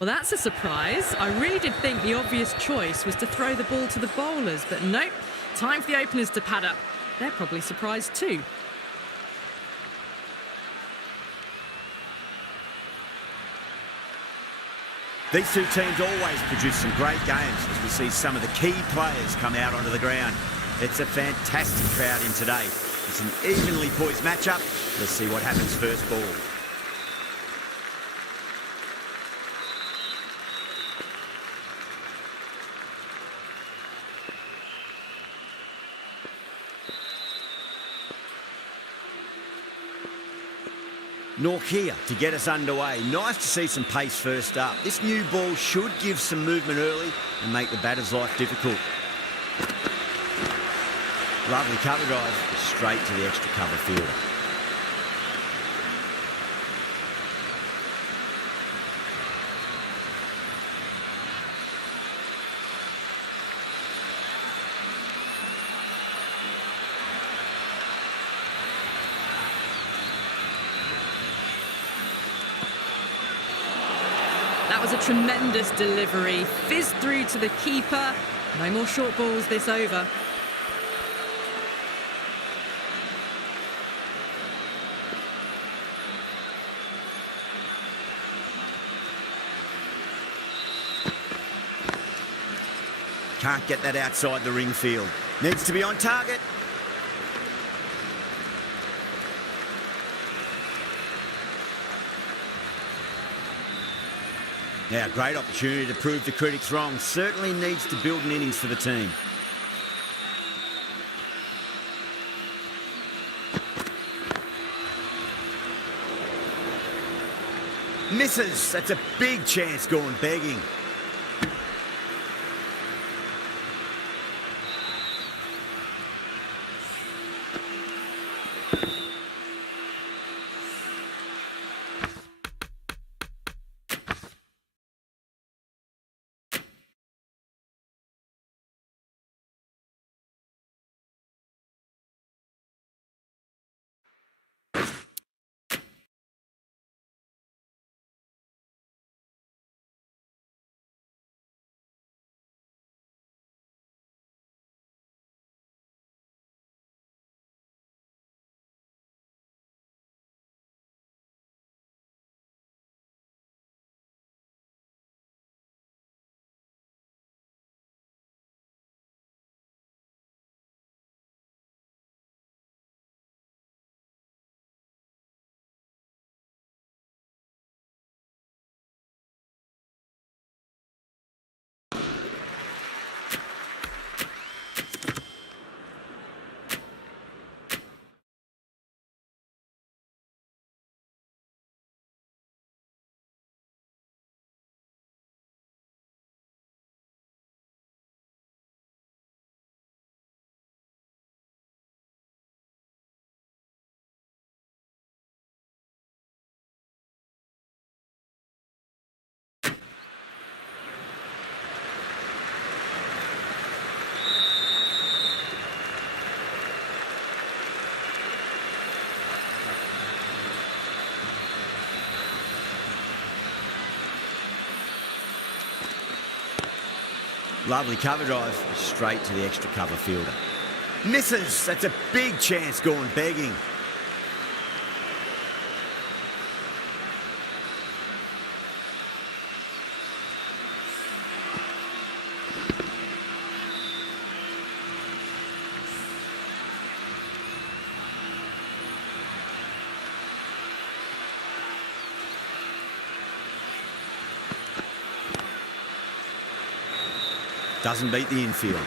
Well, that's a surprise. I really did think the obvious choice was to throw the ball to the bowlers, but nope. Time for the openers to pad up. They're probably surprised too. These two teams always produce some great games as we see some of the key players come out onto the ground. It's a fantastic crowd in today. It's an evenly poised matchup. Let's see what happens first ball. Norkia to get us underway. Nice to see some pace first up. This new ball should give some movement early and make the batter's life difficult. Lovely cover drive, straight to the extra cover fielder. That was a tremendous delivery. Fizzed through to the keeper. No more short balls this over. Can't get that outside the ring field. Needs to be on target. Now, great opportunity to prove the critics wrong. Certainly needs to build an innings for the team. Misses. That's a big chance going begging. Lovely cover drive, straight to the extra cover fielder. Misses. That's a big chance going begging. Doesn't beat the infield.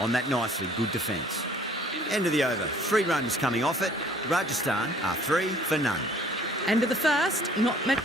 on that nicely good defence. End of the over. 3 runs coming off it. Rajasthan are 3 for none. End of the first, not many.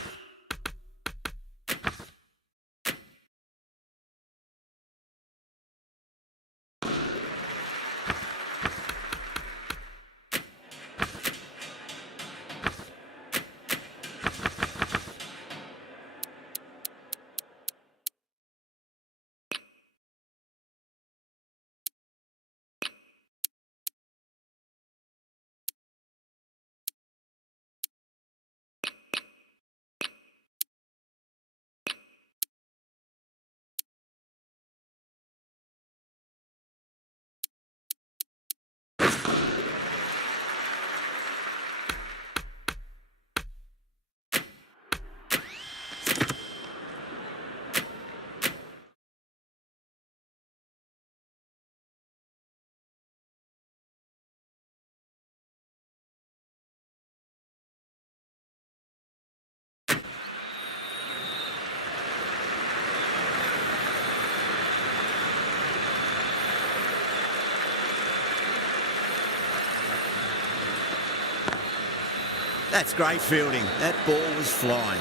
That's great fielding. That ball was flying.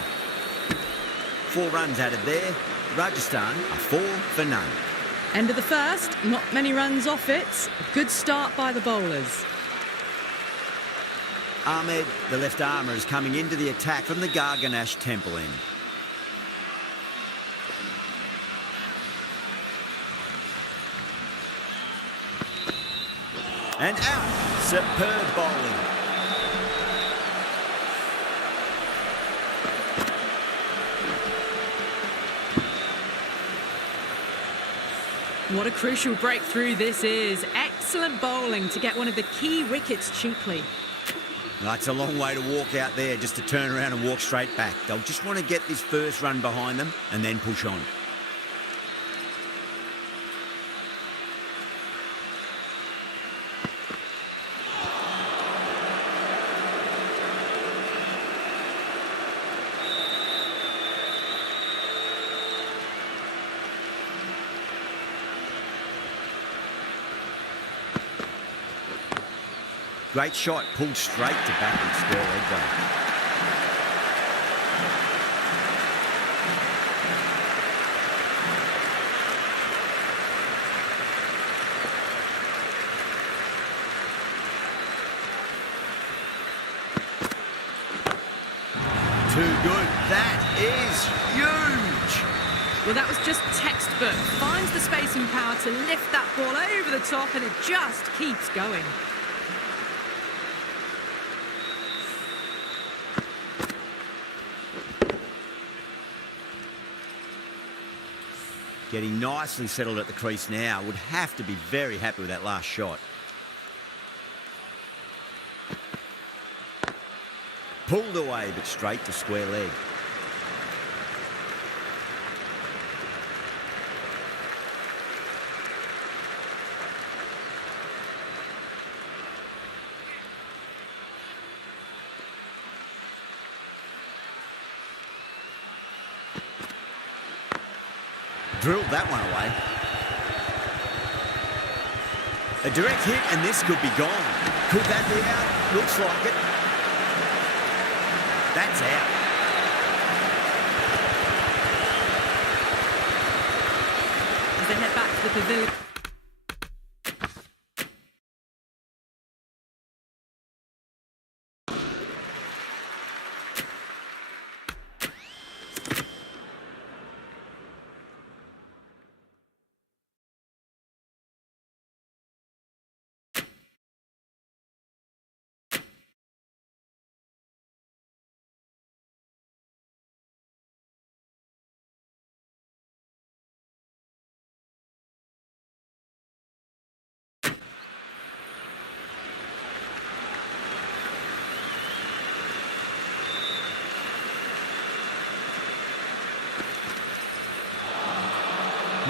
4 runs added there. Rajasthan are 4 for none. End of the first, not many runs off it. Good start by the bowlers. Ahmed, the left armour, is coming into the attack from the Garganash Temple end. And out. Superb bowling. What a crucial breakthrough this is. Excellent bowling to get one of the key wickets cheaply. That's a long way to walk out there just to turn around and walk straight back. They'll just want to get this first run behind them and then push on. Great shot, pulled straight to back and square leg though. Too good. That is huge. Well, that was just textbook. Finds the space and power to lift that ball over the top, and it just keeps going. Getting nicely settled at the crease now. Would have to be very happy with that last shot. Pulled away, but straight to square leg. Drilled that one away. A direct hit and this could be gone. Could that be out? Looks like it. That's out. As they head back to the pavilion.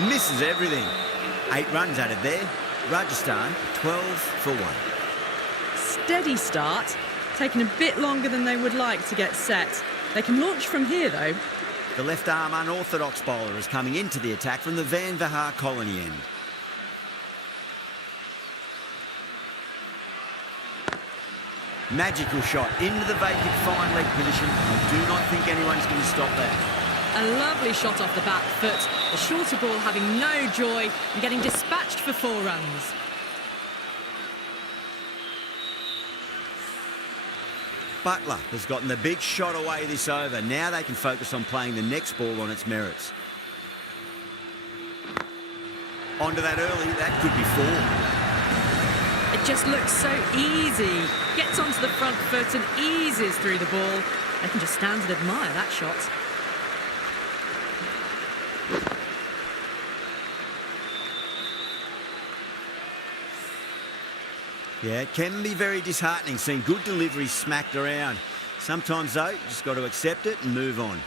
Misses everything. 8 runs added there. Rajasthan 12 for 1. Steady start. Taking a bit longer than they would like to get set. They can launch from here, though. The left arm unorthodox bowler is coming into the attack from the Van Vahar colony end. Magical shot into the vacant fine leg position. I do not think anyone's going to stop that. A lovely shot off the back foot. The shorter ball having no joy and getting dispatched for 4 runs. Butler has gotten the big shot away this over. Now they can focus on playing the next ball on its merits. Onto that early, that could be 4. It just looks so easy. Gets onto the front foot and eases through the ball. They can just stand and admire that shot. Yeah, it can be very disheartening seeing good deliveries smacked around. Sometimes, though, you just got to accept it and move on.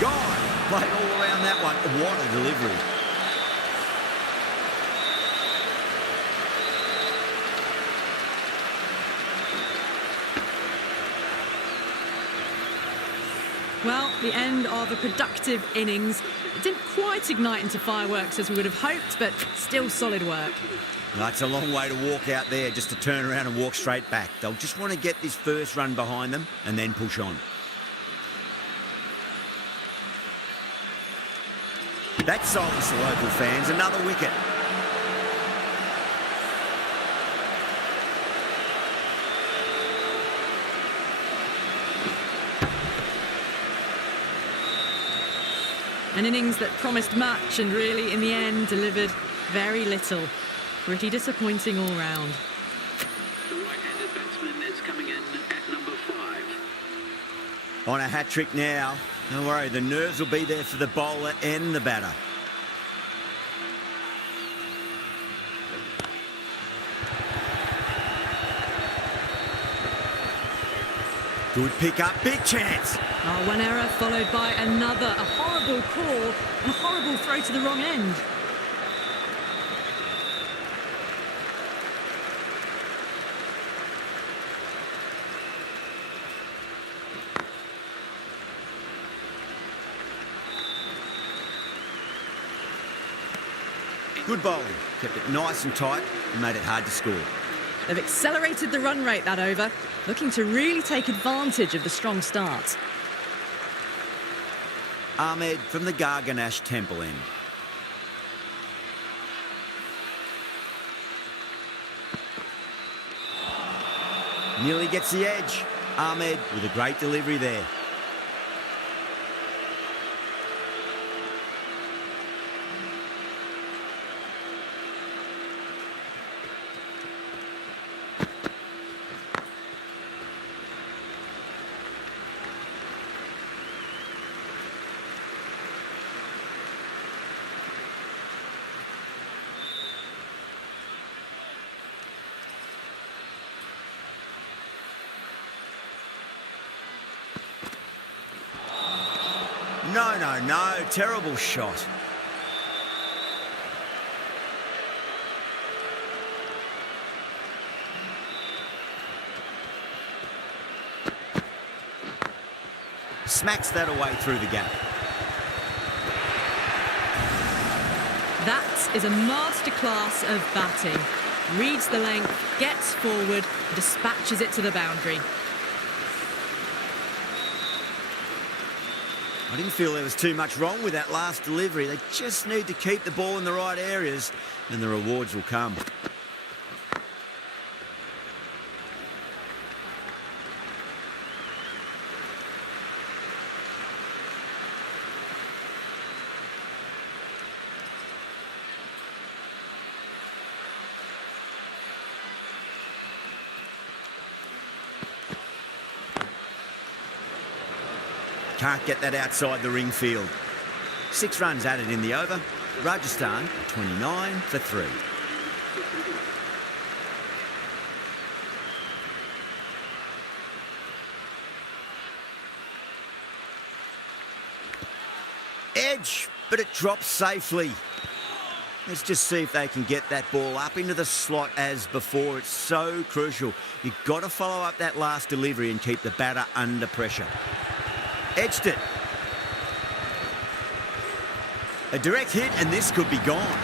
Gone! Played all around that one. What a delivery. Well, the end of a productive innings. It didn't quite ignite into fireworks as we would have hoped, but still solid work. That's a long way to walk out there just to turn around and walk straight back. They'll just want to get this first run behind them and then push on. That silenced the local fans. Another wicket. An innings that promised much and really, in the end, delivered very little. Pretty disappointing all round. The right-handed batsman is coming in at number 5. On a hat-trick now. Don't worry, the nerves will be there for the bowler and the batter. Good pick up, big chance. Oh, one error followed by another. A horrible call and a horrible throw to the wrong end. Good bowling. Kept it nice and tight and made it hard to score. They've accelerated the run rate that over, looking to really take advantage of the strong start. Ahmed from the Garganash Temple end. Nearly gets the edge. Ahmed with a great delivery there. No. Terrible shot. Smacks that away through the gap. That is a masterclass of batting. Reads the length, gets forward, dispatches it to the boundary. I didn't feel there was too much wrong with that last delivery. They just need to keep the ball in the right areas and the rewards will come. Can't get that outside the ring field. 6 runs added in the over. Rajasthan 29 for 3. Edge, but it drops safely. Let's just see if they can get that ball up into the slot as before. It's so crucial. You've got to follow up that last delivery and keep the batter under pressure. Edged it. A direct hit and this could be gone.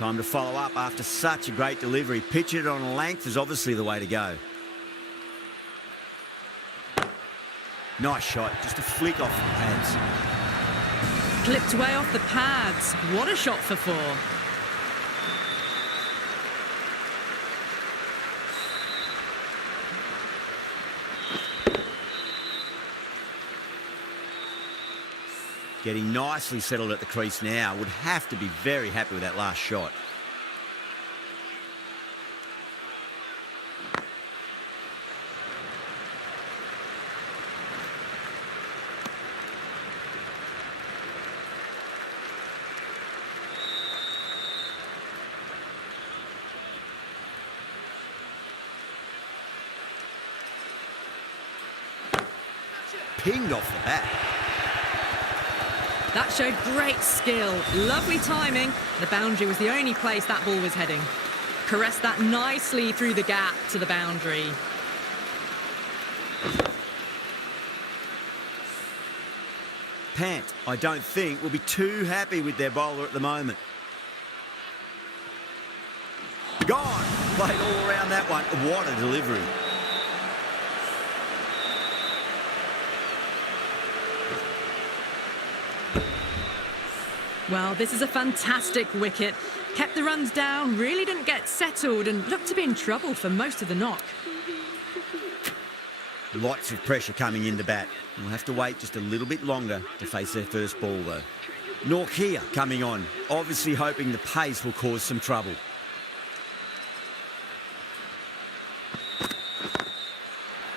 Time to follow up after such a great delivery. Pitch it on length is obviously the way to go. Nice shot, just a flick off the pads. Clipped way off the pads. What a shot for 4. Getting nicely settled at the crease now. Would have to be very happy with that last shot. Pinged off the bat. That showed great skill. Lovely timing. The boundary was the only place that ball was heading. Caressed that nicely through the gap to the boundary. Pant, I don't think, will be too happy with their bowler at the moment. Gone! Played all around that one. What a delivery. Well, this is a fantastic wicket. Kept the runs down, really didn't get settled and looked to be in trouble for most of the knock. Lots of pressure coming in to bat. We'll have to wait just a little bit longer to face their first ball, though. Norkia coming on, obviously hoping the pace will cause some trouble.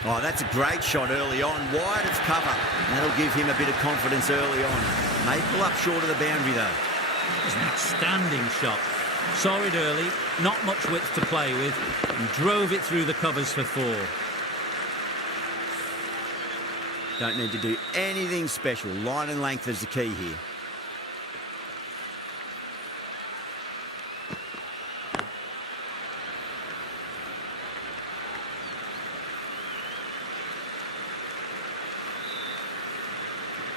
Oh, that's a great shot early on, wide of cover. And that'll give him a bit of confidence early on. May pull up short of the boundary, though. It's an outstanding shot. Saw it early, not much width to play with, and drove it through the covers for 4. Don't need to do anything special. Line and length is the key here.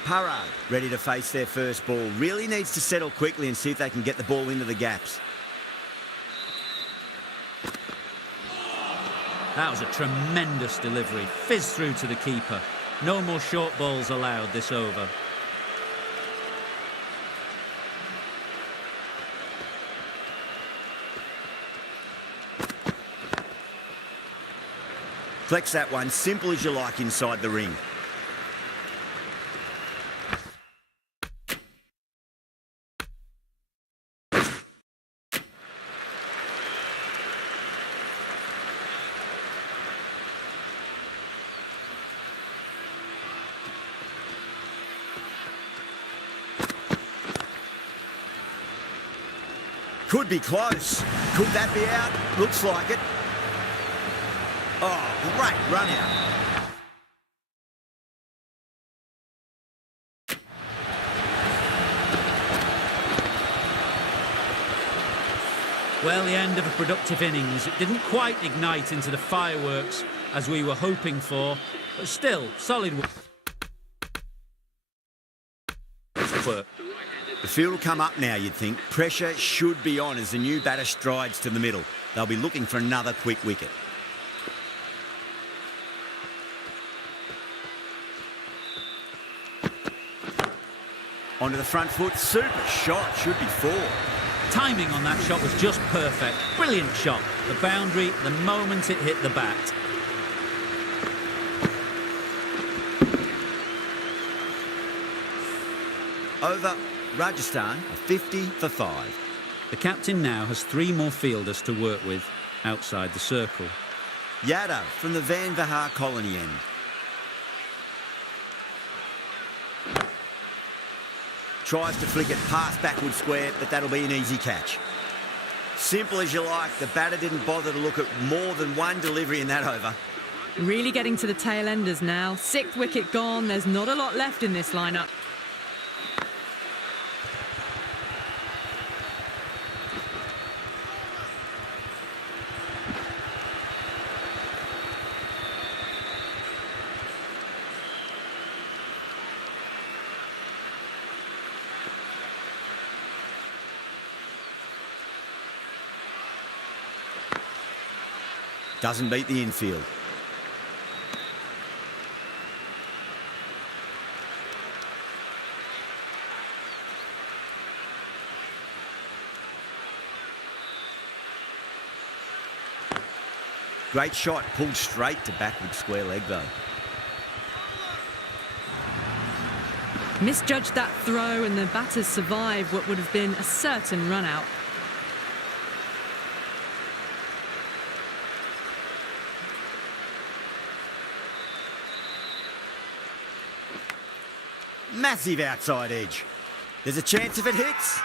Parag ready to face their first ball. Really needs to settle quickly and see if they can get the ball into the gaps. That was a tremendous delivery. Fizzed through to the keeper. No more short balls allowed this over. Flex that one, simple as you like inside the ring. Could be close. Could that be out? Looks like it. Oh, great run out. Well, the end of a productive innings. It didn't quite ignite into the fireworks as we were hoping for, but still, solid work. The field will come up now, you'd think. Pressure should be on as the new batter strides to the middle. They'll be looking for another quick wicket. Onto the front foot, super shot, should be 4. Timing on that shot was just perfect. Brilliant shot. The boundary, the moment it hit the bat. Over Rajasthan, a 50 for 5. The captain now has 3 more fielders to work with outside the circle. Yadav from the Van Vahar colony end. Tries to flick it past backward square, but that'll be an easy catch. Simple as you like, the batter didn't bother to look at more than one delivery in that over. Really getting to the tail enders now. 6th wicket gone. There's not a lot left in this lineup. Doesn't beat the infield. Great shot, pulled straight to backward square leg though. Misjudged that throw and the batters survived what would have been a certain run out. Massive outside edge. There's a chance if it hits.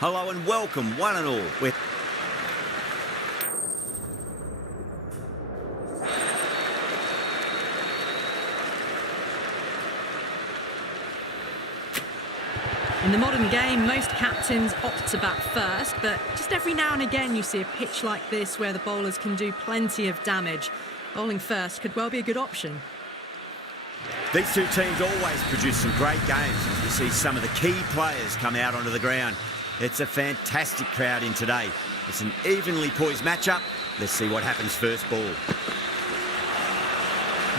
Hello and welcome, one and all. In the modern game, most captains opt to bat first, but just every now and again you see a pitch like this where the bowlers can do plenty of damage. Bowling first could well be a good option. These two teams always produce some great games as we see some of the key players come out onto the ground. It's a fantastic crowd in today. It's an evenly poised matchup. Let's see what happens first ball.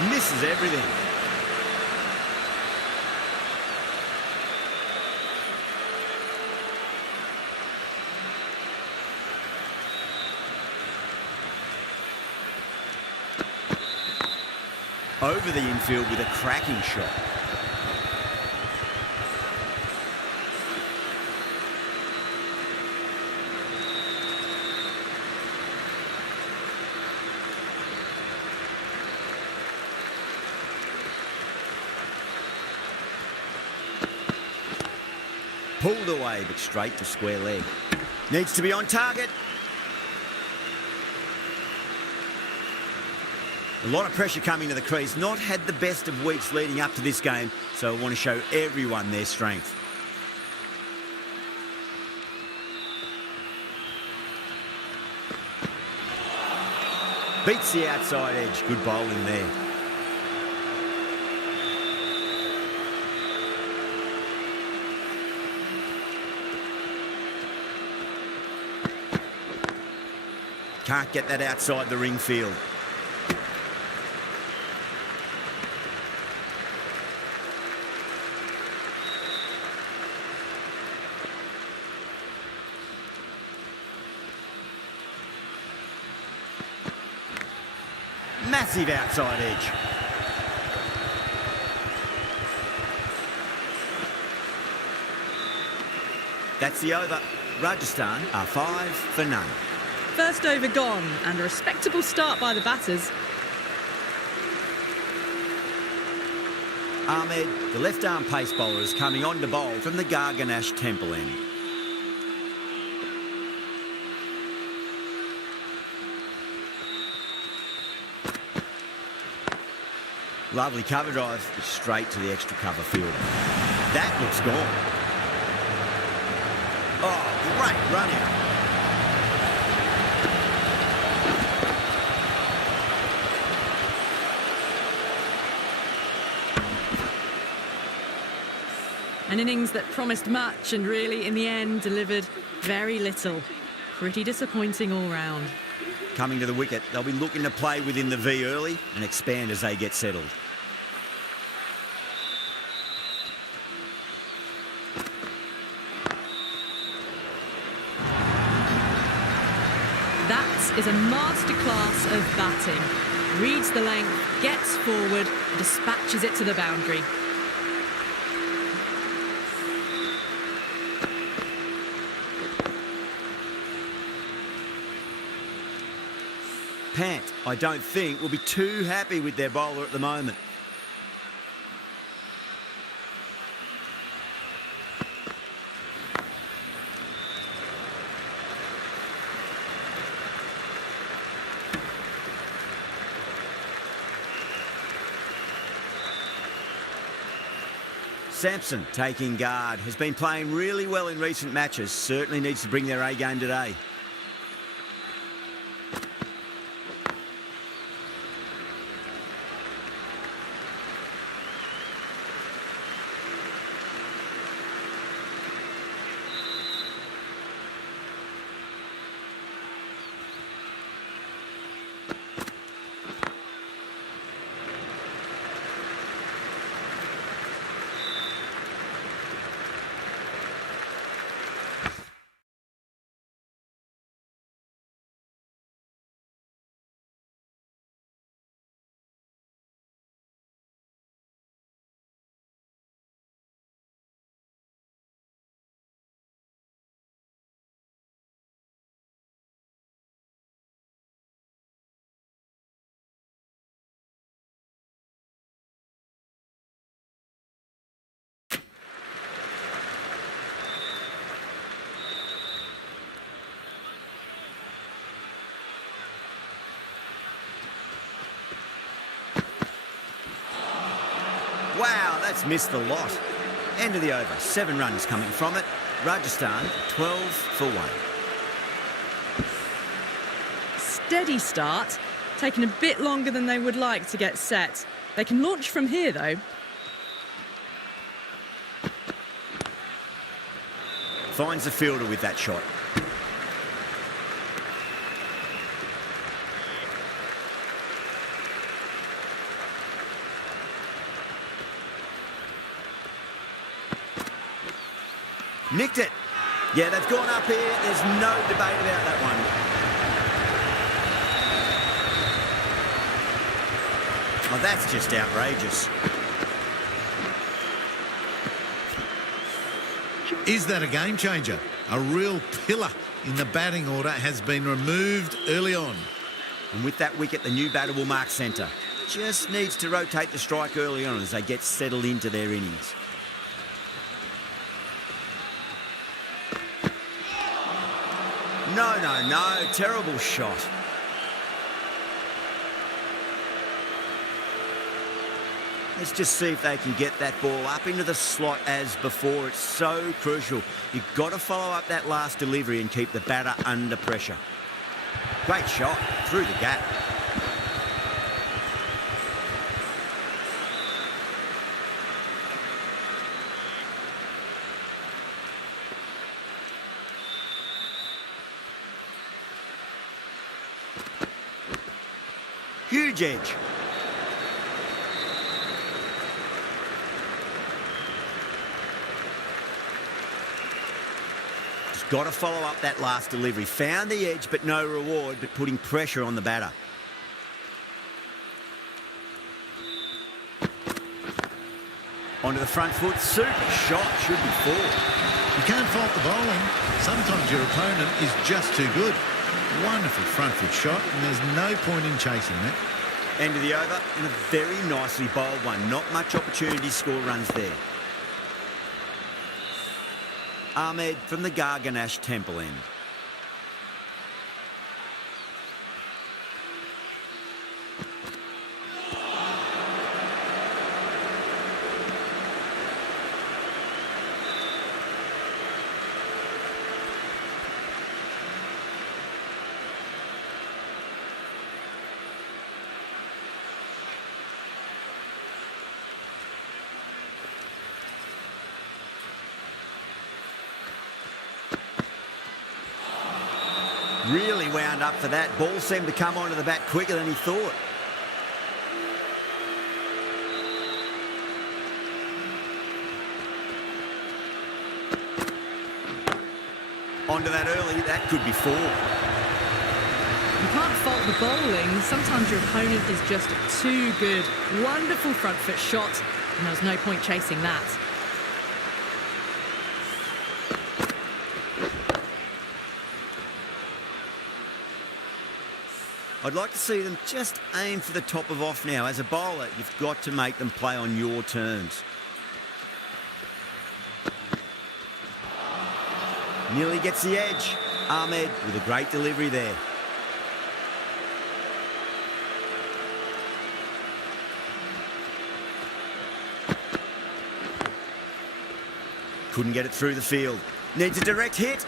Misses everything. Over the infield with a cracking shot. Pulled away, but straight to square leg. Needs to be on target. A lot of pressure coming to the crease. Not had the best of weeks leading up to this game, so I want to show everyone their strength. Beats the outside edge. Good bowling there. Can't get that outside the ring field. Massive outside edge. That's the over. Rajasthan are 5 for none. First over gone, and a respectable start by the batters. Ahmed, the left-arm pace bowler, is coming on to bowl from the Garganash Temple end. Lovely cover drive, straight to the extra cover field. That looks gone. Oh, great run out. An innings that promised much and really, in the end, delivered very little. Pretty disappointing all round. Coming to the wicket, they'll be looking to play within the V early and expand as they get settled. That is a masterclass of batting. Reads the length, gets forward, dispatches it to the boundary. Pant, I don't think, will be too happy with their bowler at the moment. Sampson, taking guard, has been playing really well in recent matches. Certainly needs to bring their A game today. Wow, that's missed the lot. End of the over. 7 runs coming from it. Rajasthan, 12 for 1. Steady start, taking a bit longer than they would like to get set. They can launch from here, though. Finds the fielder with that shot. Nicked it. Yeah, they've gone up here. There's no debate about that one. Oh, that's just outrageous. Is that a game changer? A real pillar in the batting order has been removed early on. And with that wicket, the new batter will mark centre. Just needs to rotate the strike early on as they get settled into their innings. No, no, no. Terrible shot. Let's just see if they can get that ball up into the slot as before. It's so crucial. You've got to follow up that last delivery and keep the batter under pressure. Great shot through the gap. Huge edge. Just got to follow up that last delivery. Found the edge, but no reward, but putting pressure on the batter. Onto the front foot. Super shot. Should be 4. You can't fault the bowling. Sometimes your opponent is just too good. Wonderful front foot shot, and there's no point in chasing that. End of the over, and a very nicely bowled one. Not much opportunity to score runs there. Ahmed from the Garganash Temple end. Really wound up for that. Ball seemed to come onto the bat quicker than he thought. Onto that early. That could be 4. You can't fault the bowling. Sometimes your opponent is just too good. Wonderful front foot shot, and there's no point chasing that. I'd like to see them just aim for the top of off now. As a bowler, you've got to make them play on your terms. Nearly gets the edge. Ahmed with a great delivery there. Couldn't get it through the field. Needs a direct hit.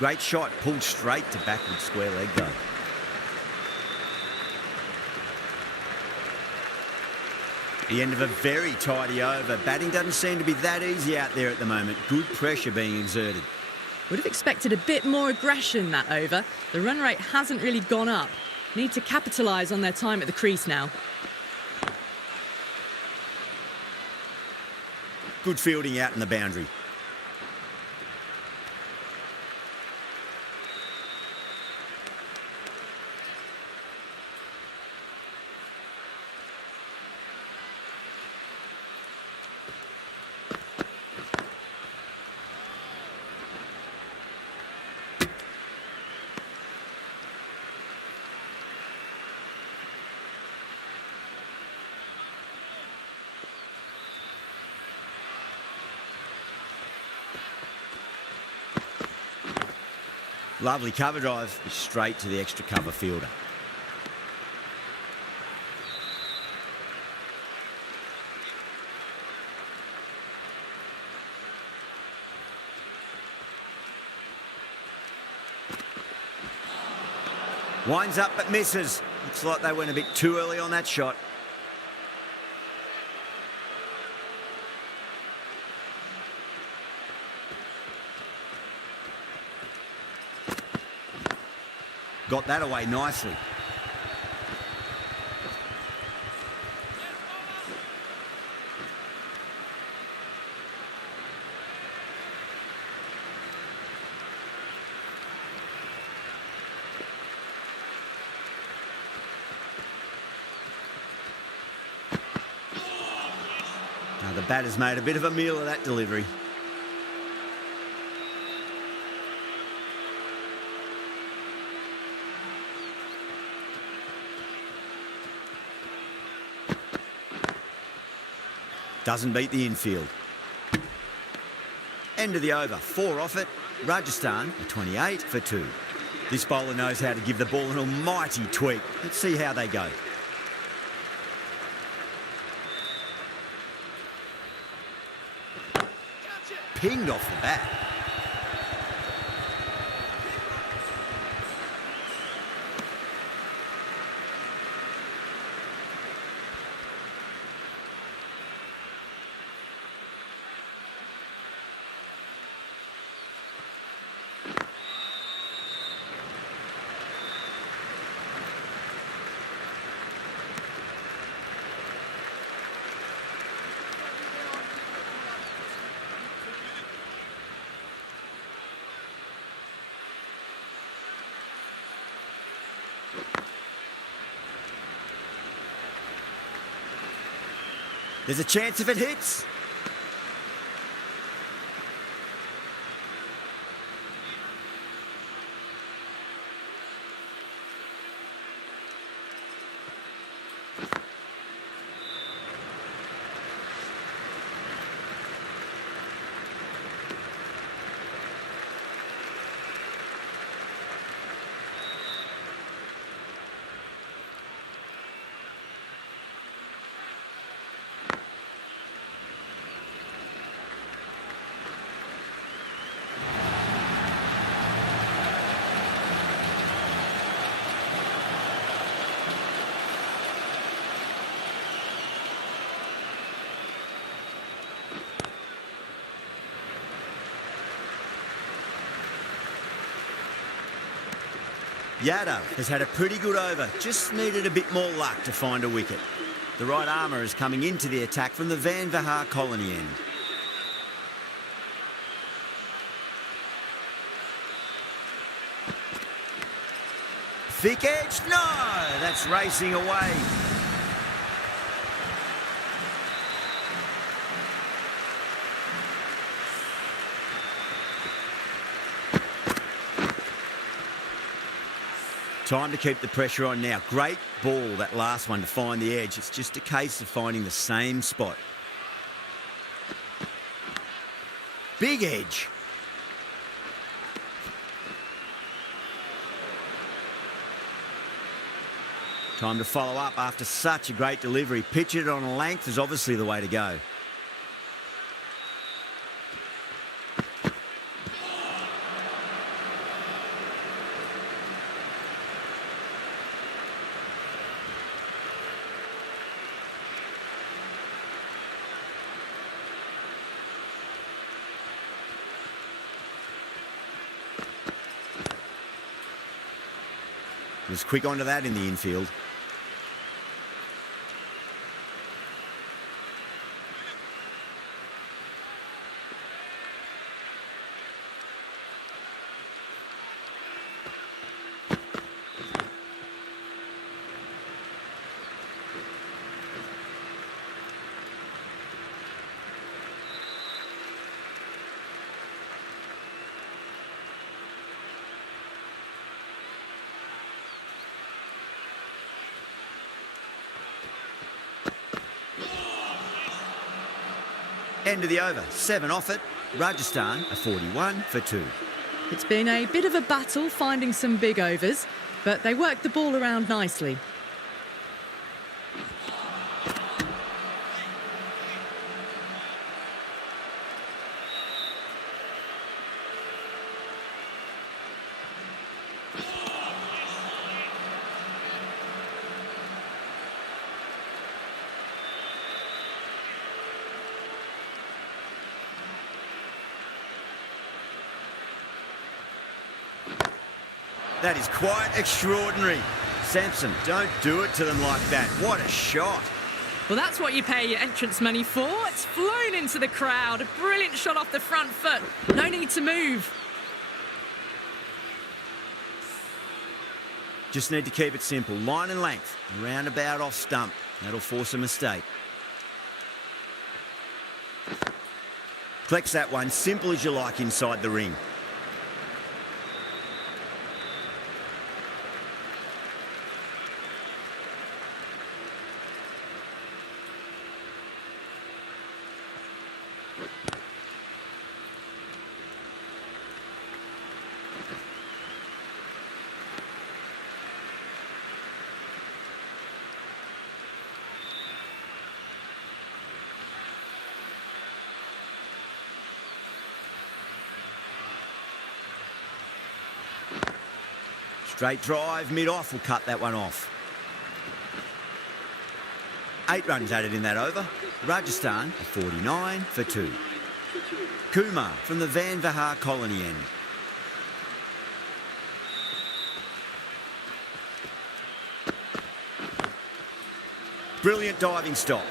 Great shot, pulled straight to backward square leg though. The end of a very tidy over. Batting doesn't seem to be that easy out there at the moment. Good pressure being exerted. Would have expected a bit more aggression that over. The run rate hasn't really gone up. Need to capitalise on their time at the crease now. Good fielding out in the boundary. Lovely cover drive, straight to the extra cover fielder. Winds up but misses. Looks like they went a bit too early on that shot. Got that away nicely. Now the batter's made a bit of a meal of that delivery. Doesn't beat the infield. End of the over. 4 off it. Rajasthan are 28 for 2. This bowler knows how to give the ball an almighty tweak. Let's see how they go. Pinged off the bat. There's a chance if it hits. Yadav has had a pretty good over, just needed a bit more luck to find a wicket. The right armour is coming into the attack from the Van Vahar colony end. Thick edge? No! That's racing away. Time to keep the pressure on now. Great ball, that last one, to find the edge. It's just a case of finding the same spot. Big edge. Time to follow up after such a great delivery. Pitch it on a length is obviously the way to go. Was quick onto that in the infield. End of the over. 7 off it. Rajasthan are 41 for 2. It's been a bit of a battle finding some big overs, but they worked the ball around nicely. That is quite extraordinary. Sampson, don't do it to them like that. What a shot. Well, that's what you pay your entrance money for. It's flown into the crowd. A brilliant shot off the front foot. No need to move. Just need to keep it simple. Line and length. Roundabout off stump. That'll force a mistake. Collects that one. Simple as you like inside the ring. Straight drive, mid-off will cut that one off. 8 runs added in that over. Rajasthan are 49 for 2. Kumar from the Van Vahar colony end. Brilliant diving stop.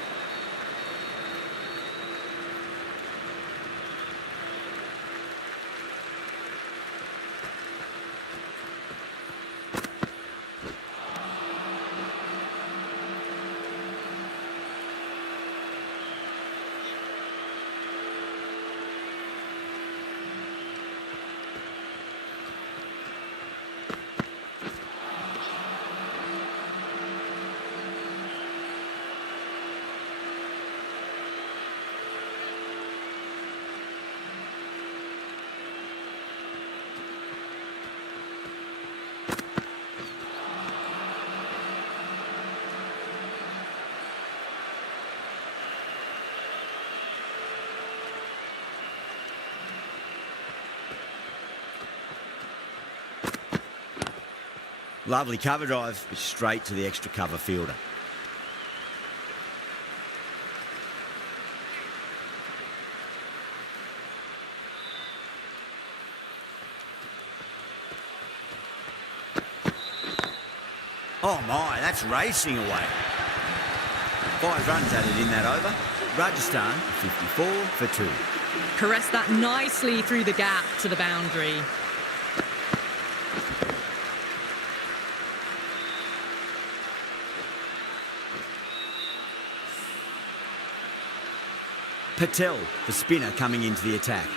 Lovely cover drive, but straight to the extra cover fielder. Oh my, that's racing away. 5 runs added in that over. Rajasthan 54 for 2. Caressed that nicely through the gap to the boundary. Patel, the spinner, coming into the attack.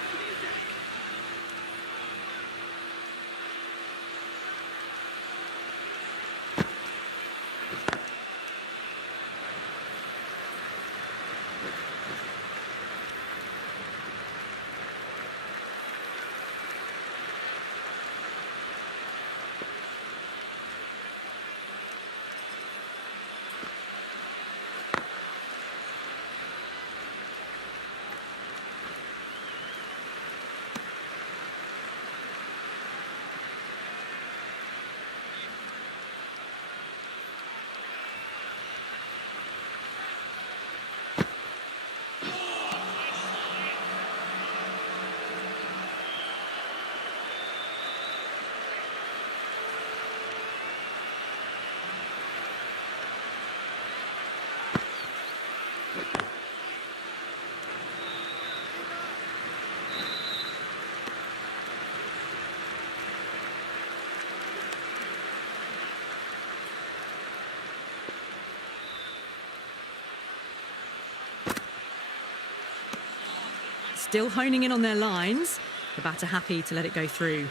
Still honing in on their lines. The batter happy to let it go through.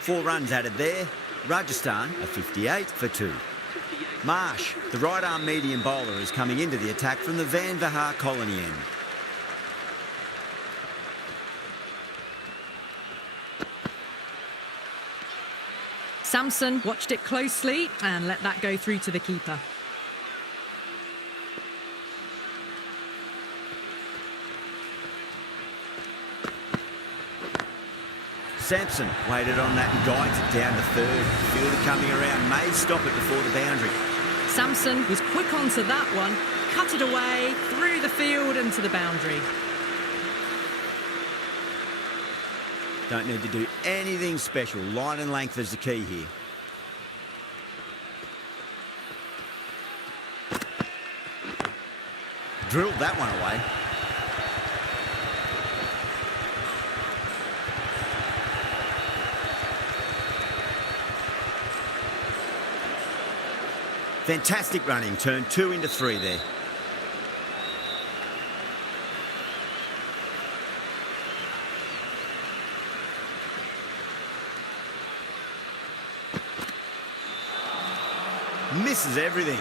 Four runs added there. Rajasthan are 58 for 2. Marsh, the right-arm medium bowler, is coming into the attack from the Van Vahar colony end. Samson watched it closely and let that go through to the keeper. Sampson waited on that and guides it down to third. Fielder coming around may stop it before the boundary. Samson was quick onto that one, cut it away, through the field and to the boundary. Don't need to do anything special. Line and length is the key here. Drilled that one away. Fantastic running. Turned 2 into 3 there. Misses everything.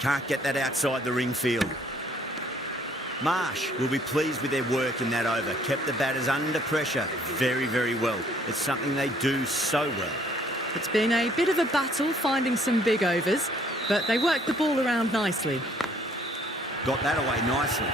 Can't get that outside the ring field. Marsh will be pleased with their work in that over. Kept the batters under pressure very, very well. It's something they do so well. It's been a bit of a battle finding some big overs, but they worked the ball around nicely. Got that away nicely.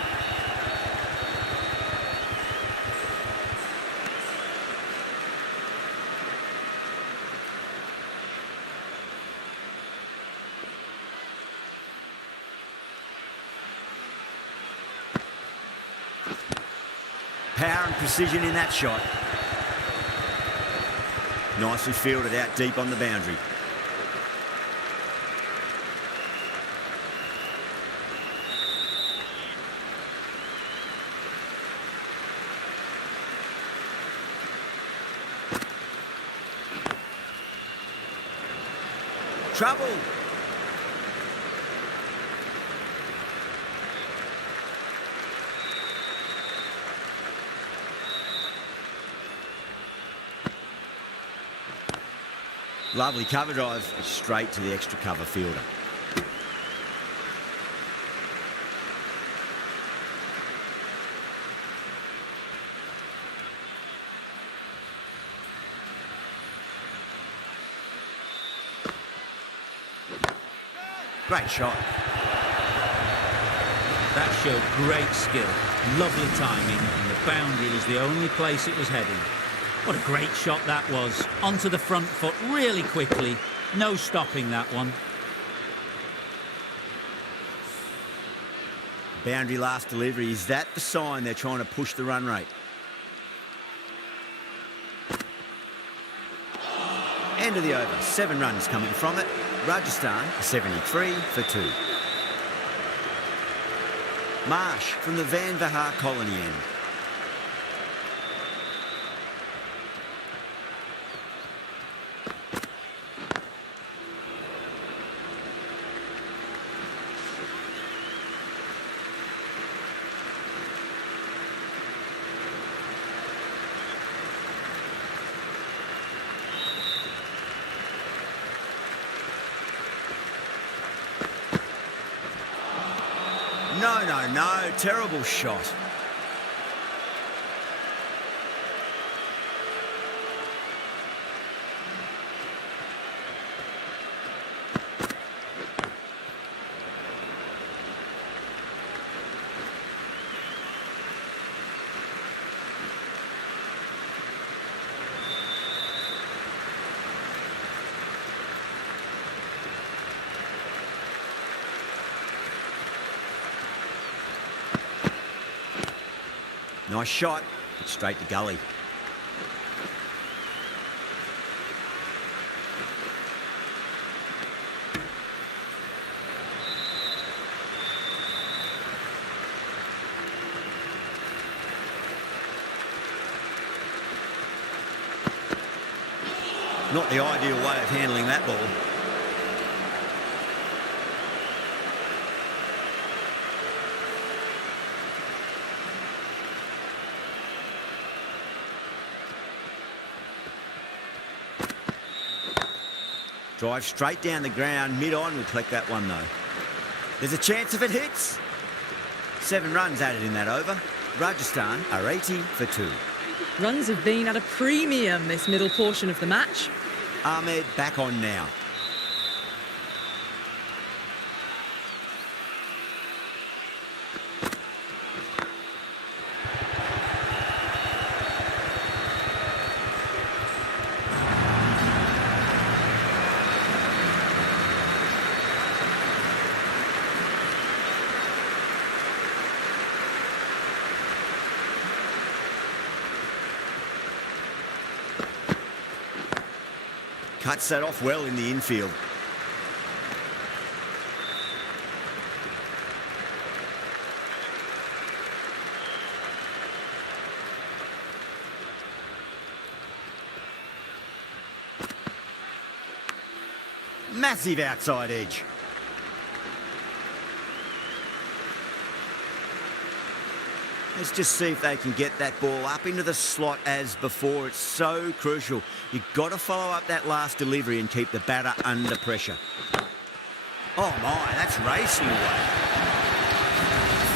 Power and precision in that shot. Nicely fielded out deep on the boundary. Trouble. Lovely cover drive straight to the extra cover fielder. Great shot. That showed great skill, lovely timing, and the boundary was the only place it was heading. What a great shot that was. Onto the front foot really quickly. No stopping that one. Boundary last delivery. Is that the sign they're trying to push the run rate? End of the over. 7 runs coming from it. Rajasthan 73 for 2. Marsh from the Van Vahar colony end. No, terrible shot. Nice shot, but straight to gully. Not the ideal way of handling that ball. Drive straight down the ground, mid-on, will collect that one though. There's a chance if it hits. 7 runs added in that over. Rajasthan are 80 for 2. Runs have been at a premium this middle portion of the match. Ahmed back on now. Cuts that off well in the infield. Massive outside edge. Let's just see if they can get that ball up into the slot as before. It's so crucial. You've got to follow up that last delivery and keep the batter under pressure. Oh my, that's racing away.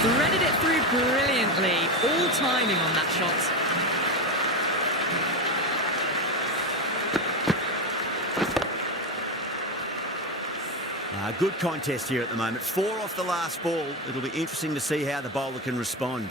Threaded it through brilliantly. All timing on that shot. Good contest here at the moment. 4 off the last ball. It'll be interesting to see how the bowler can respond.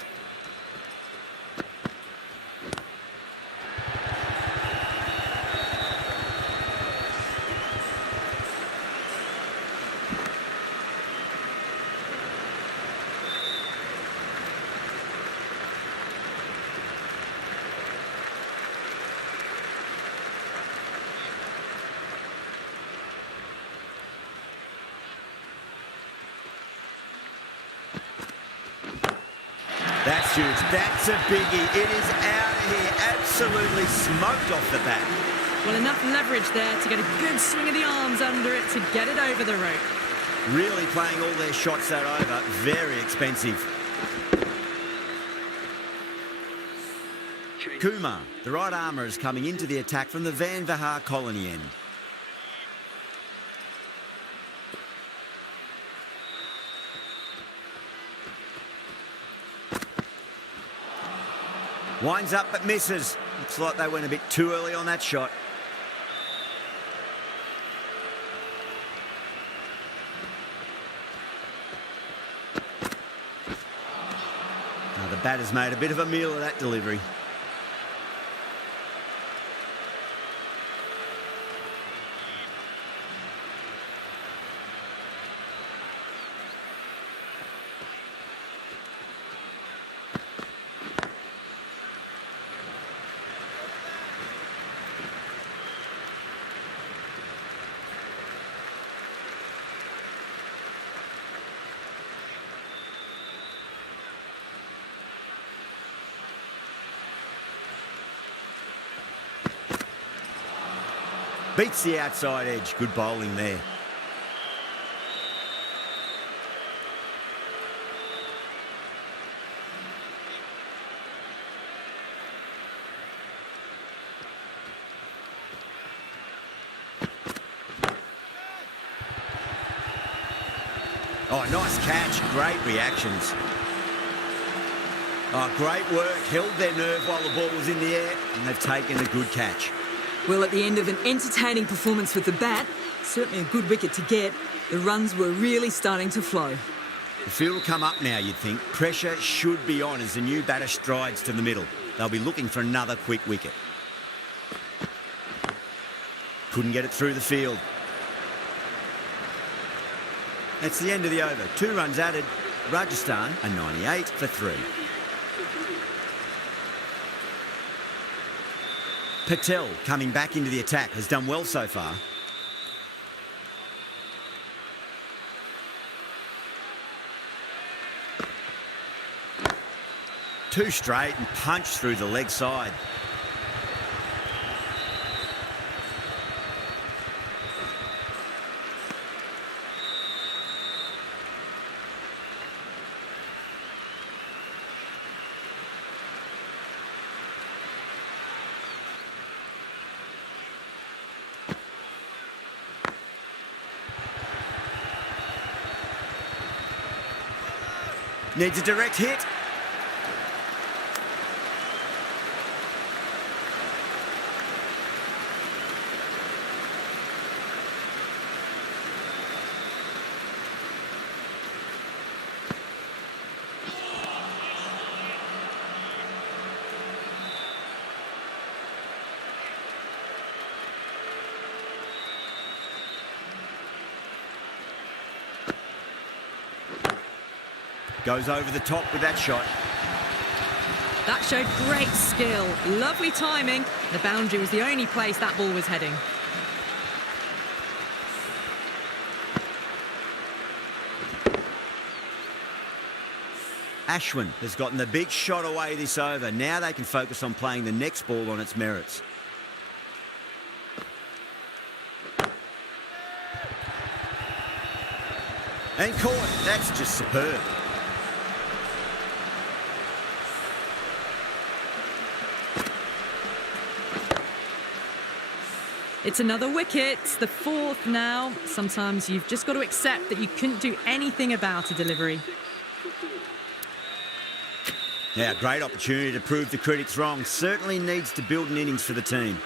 That's huge. That's a biggie. It is out of here. Absolutely smoked off the bat. Well, enough leverage there to get a good swing of the arms under it to get it over the rope. Really playing all their shots that over. Very expensive. Kumar, the right armour, is coming into the attack from the Van Vahar colony end. Winds up but misses. Looks like they went a bit too early on that shot. batter's made a bit of a meal of that delivery. Beats the outside edge. Good bowling there. Oh, nice catch. Great reactions. Oh, great work. Held their nerve while the ball was in the air, and they've taken a good catch. Well, at the end of an entertaining performance with the bat, certainly a good wicket to get, the runs were really starting to flow. The field will come up now, you'd think. Pressure should be on as the new batter strides to the middle. They'll be looking for another quick wicket. Couldn't get it through the field. That's the end of the over. 2 runs added. Rajasthan a 98 for 3. Patel, coming back into the attack, has done well so far. Two straight and punch through the leg side. Needs a direct hit. Goes over the top with that shot. That showed great skill. Lovely timing. The boundary was the only place that ball was heading. Ashwin has gotten the big shot away this over. Now they can focus on playing the next ball on its merits. And caught. That's just superb. It's another wicket, the 4th now. Sometimes you've just got to accept that you couldn't do anything about a delivery. Yeah, great opportunity to prove the critics wrong. Certainly needs to build an innings for the team.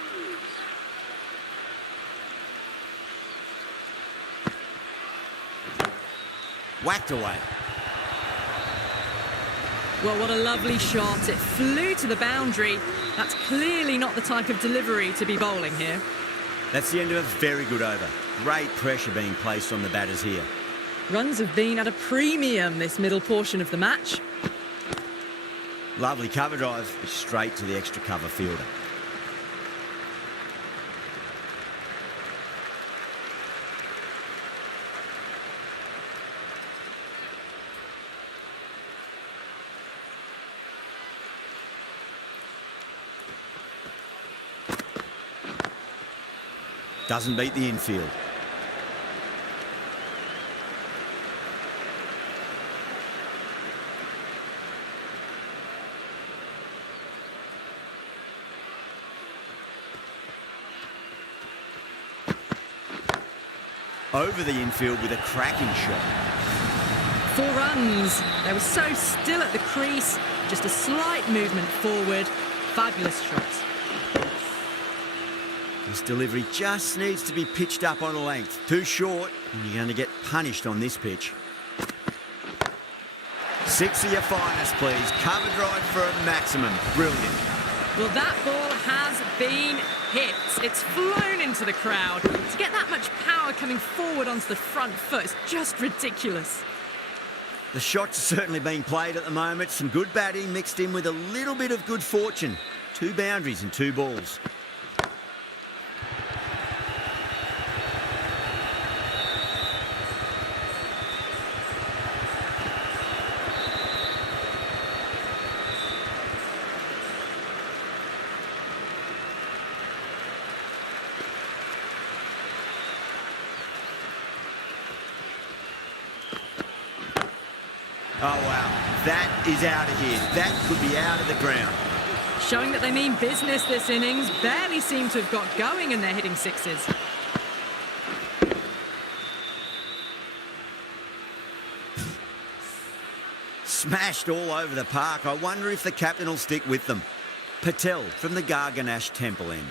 Whacked away. Well, what a lovely shot. It flew to the boundary. That's clearly not the type of delivery to be bowling here. That's the end of a very good over. Great pressure being placed on the batters here. Runs have been at a premium this middle portion of the match. Lovely cover drive, straight to the extra cover fielder. Doesn't beat the infield. Over the infield with a cracking shot. 4 runs. They were so still at the crease. Just a slight movement forward. Fabulous shots. This delivery just needs to be pitched up on a length. Too short, and you're going to get punished on this pitch. 6 of your finest, please. Cover drive for a maximum. Brilliant. Well, that ball has been hit. It's flown into the crowd. To get that much power coming forward onto the front foot is just ridiculous. The shots are certainly being played at the moment. Some good batting mixed in with a little bit of good fortune. 2 boundaries and 2 balls. Oh, wow. That is out of here. That could be out of the ground. Showing that they mean business this innings. Barely seem to have got going and they're hitting sixes. Smashed all over the park. I wonder if the captain will stick with them. Patel from the Garganash Temple end.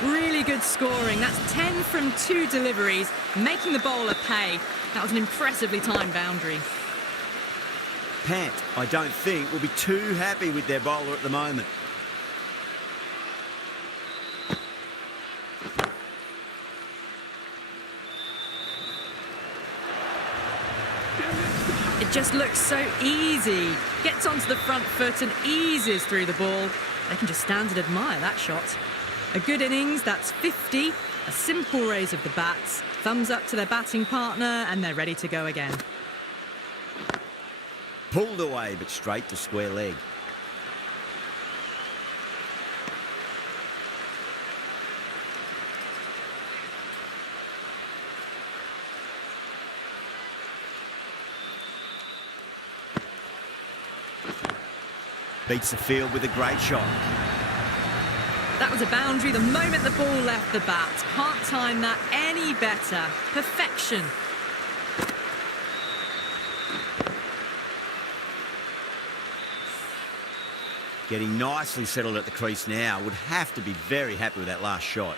Really good scoring. That's 10 from 2 deliveries, making the bowler pay. That was an impressively timed boundary. Pant, I don't think, will be too happy with their bowler at the moment. It just looks so easy. Gets onto the front foot and eases through the ball. They can just stand and admire that shot. A good innings, that's 50. A simple raise of the bats. Thumbs up to their batting partner and they're ready to go again. Pulled away, but straight to square leg. Beats the field with a great shot. That was a boundary the moment the ball left the bat. Can't time that any better. Perfection. Getting nicely settled at the crease now. Would have to be very happy with that last shot.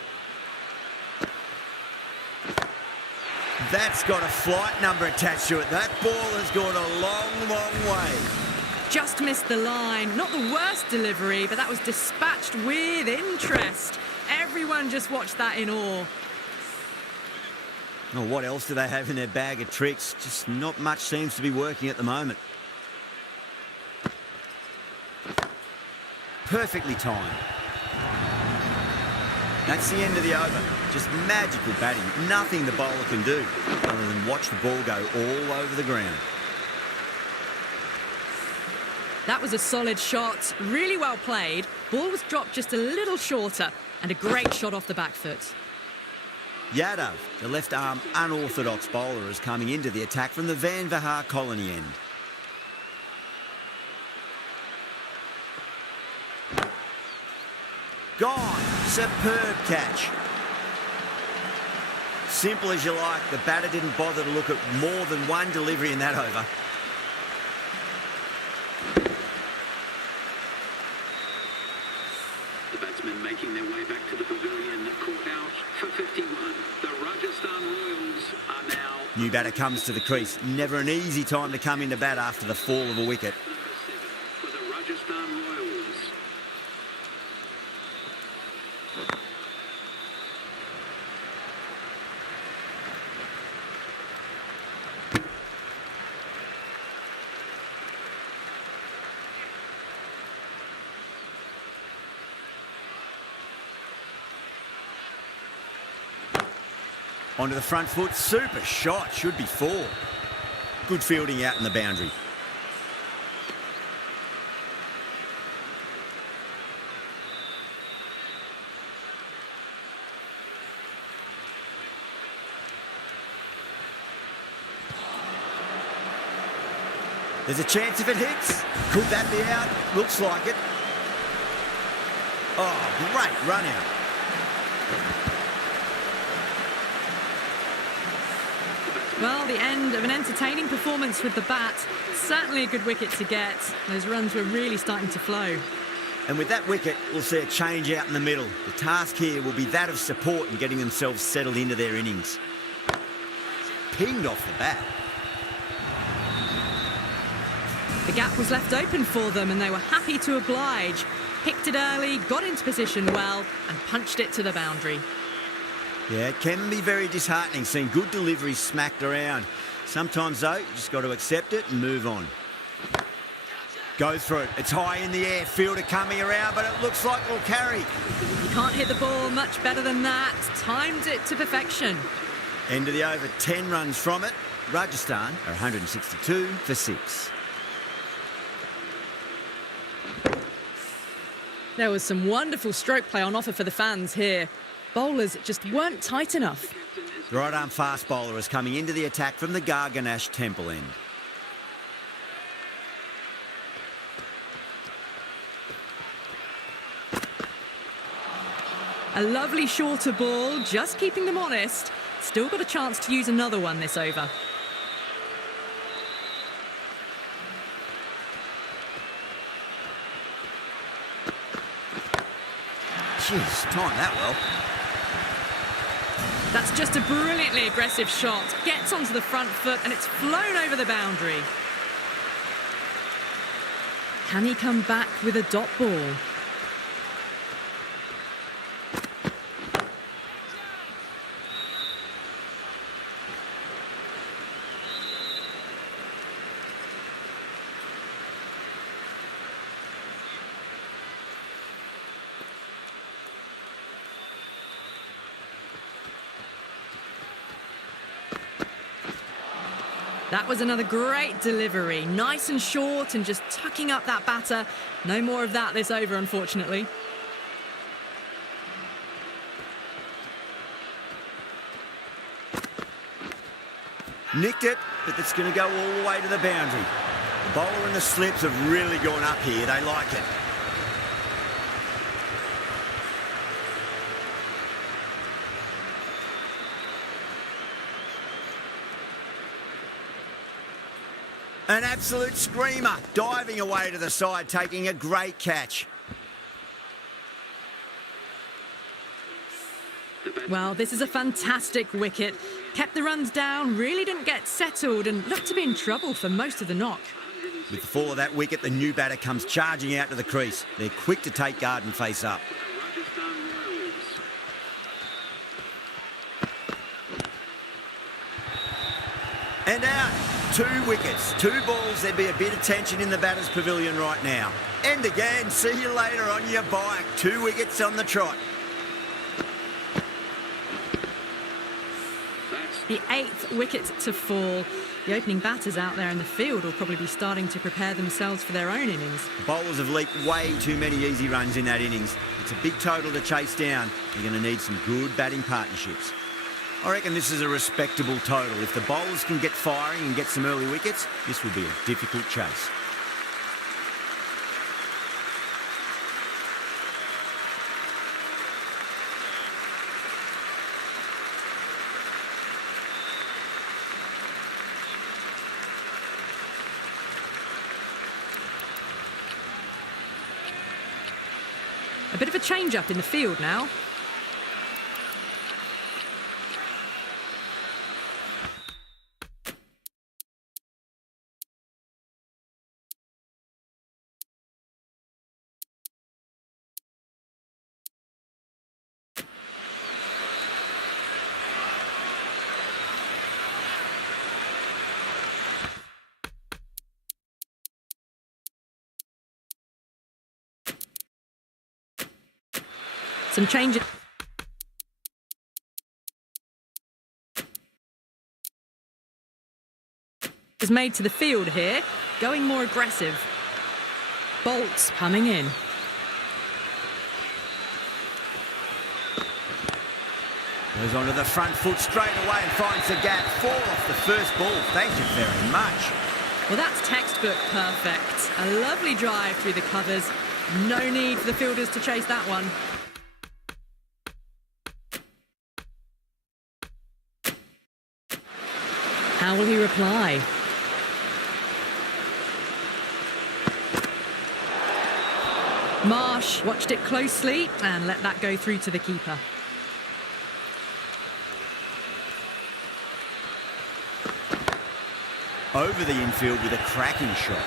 That's got a flight number attached to it. That ball has gone a long, long way. Just missed the line. Not the worst delivery, but that was dispatched with interest. Everyone just watched that in awe. Oh, what else do they have in their bag of tricks? Just not much seems to be working at the moment. Perfectly timed. That's the end of the over. Just magical batting. Nothing the bowler can do other than watch the ball go all over the ground. That was a solid shot, really well played. Ball was dropped just a little shorter and a great shot off the back foot. Yadav, the left-arm unorthodox bowler, is coming into the attack from the Van Vahar colony end. Gone. Superb catch. Simple as you like. The batter didn't bother to look at more than one delivery in that over. The batsmen making their way back to the pavilion, caught out for 51. The Rajasthan Royals are now... New batter comes to the crease. Never an easy time to come into bat after the fall of a wicket. for the Rajasthan Royals. Onto the front foot, super shot, should be 4. Good fielding out in the boundary. There's a chance if it hits. Could that be out? Looks like it. Oh, great run out. Well, the end of an entertaining performance with the bat. Certainly a good wicket to get. Those runs were really starting to flow. And with that wicket, we'll see a change out in the middle. The task here will be that of support and getting themselves settled into their innings. Pinged off the bat. The gap was left open for them and they were happy to oblige. Picked it early, got into position well and punched it to the boundary. Yeah, it can be very disheartening seeing good deliveries smacked around. Sometimes, though, you just got to accept it and move on. Goes through it. It's high in the air. Fielder coming around, but it looks like it'll carry. You can't hit the ball much better than that. Timed it to perfection. End of the over, 10 runs from it. Rajasthan are 162 for 6. There was some wonderful stroke play on offer for the fans here. Bowlers just weren't tight enough. The right-arm fast bowler is coming into the attack from the Garganash Temple end. A lovely shorter ball, just keeping them honest. Still got a chance to use another one this over. Jeez, timed that well. That's just a brilliantly aggressive shot. Gets onto the front foot and it's flown over the boundary. Can he come back with a dot ball? That was another great delivery. Nice and short and just tucking up that batter. No more of that this over, unfortunately. Nicked it, but that's going to go all the way to the boundary. The bowler and the slips have really gone up here. They like it. An absolute screamer, diving away to the side, taking a great catch. Well, this is a fantastic wicket. Kept the runs down, really didn't get settled and looked to be in trouble for most of the knock. With the fall of that wicket, the new batter comes charging out to the crease. They're quick to take guard and face up. And out. 2 wickets, 2 balls. There'd be a bit of tension in the batter's pavilion right now. And again, see you later on your bike. 2 wickets on the trot. The 8th wicket to fall. The opening batters out there in the field will probably be starting to prepare themselves for their own innings. The bowlers have leaked way too many easy runs in that innings. It's a big total to chase down. You're going to need some good batting partnerships. I reckon this is a respectable total. If the bowlers can get firing and get some early wickets, this will be a difficult chase. A bit of a change-up in the field now. Some changes. Is made to the field here, going more aggressive. Bolts coming in. Goes onto the front foot straight away and finds the gap. 4 off the first ball. Thank you very much. Well, that's textbook perfect. A lovely drive through the covers. No need for the fielders to chase that one. How will he reply? Marsh watched it closely and let that go through to the keeper. Over the infield with a cracking shot.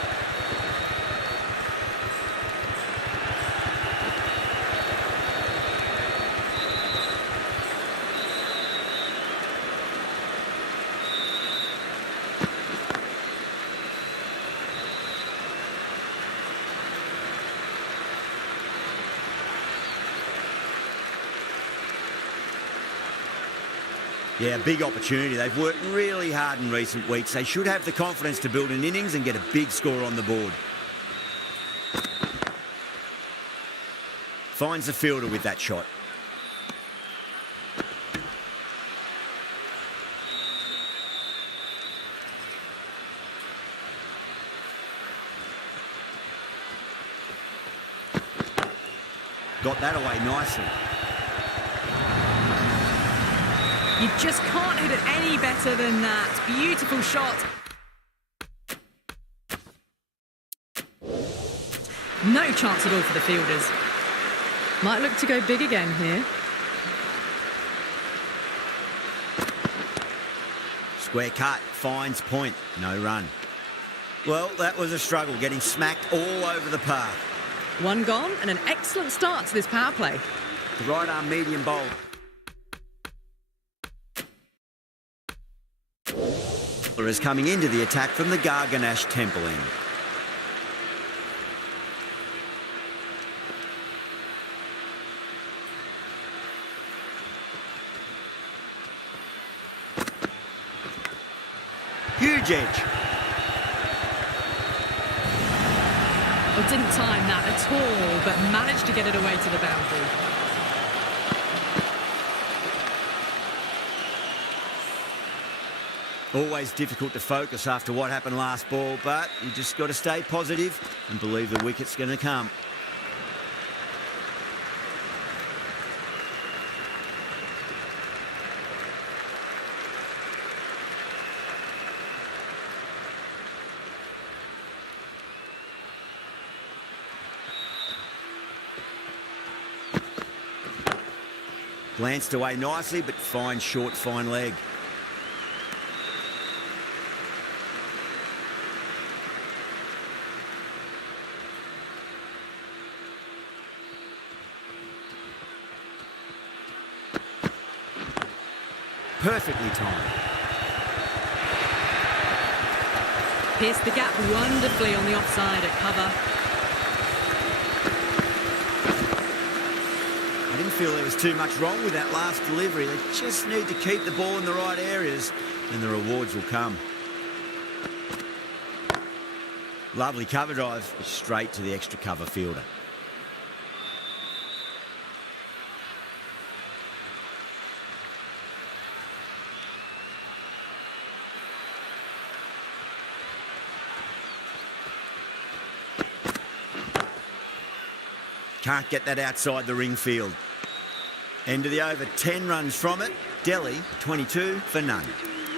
Yeah, big opportunity. They've worked really hard in recent weeks. They should have the confidence to build an innings and get a big score on the board. Finds the fielder with that shot. Got that away nicely. You just can't hit it any better than that. Beautiful shot. No chance at all for the fielders. Might look to go big again here. Square cut, finds point, no run. Well, that was a struggle, getting smacked all over the park. One gone and an excellent start to this power play. The right arm medium bowl. Is coming into the attack from the Garganash Temple end. Huge edge. Well, didn't time that at all, but managed to get it away to the boundary. Always difficult to focus after what happened last ball, but you just got to stay positive and believe the wicket's going to come. Glanced away nicely, but fine short, fine leg. Perfectly timed. Pierced the gap wonderfully on the offside at cover. I didn't feel there was too much wrong with that last delivery. They just need to keep the ball in the right areas and the rewards will come. Lovely cover drive, straight to the extra cover fielder. Can't get that outside the ring field. End of the over, 10 runs from it. Delhi, 22 for none.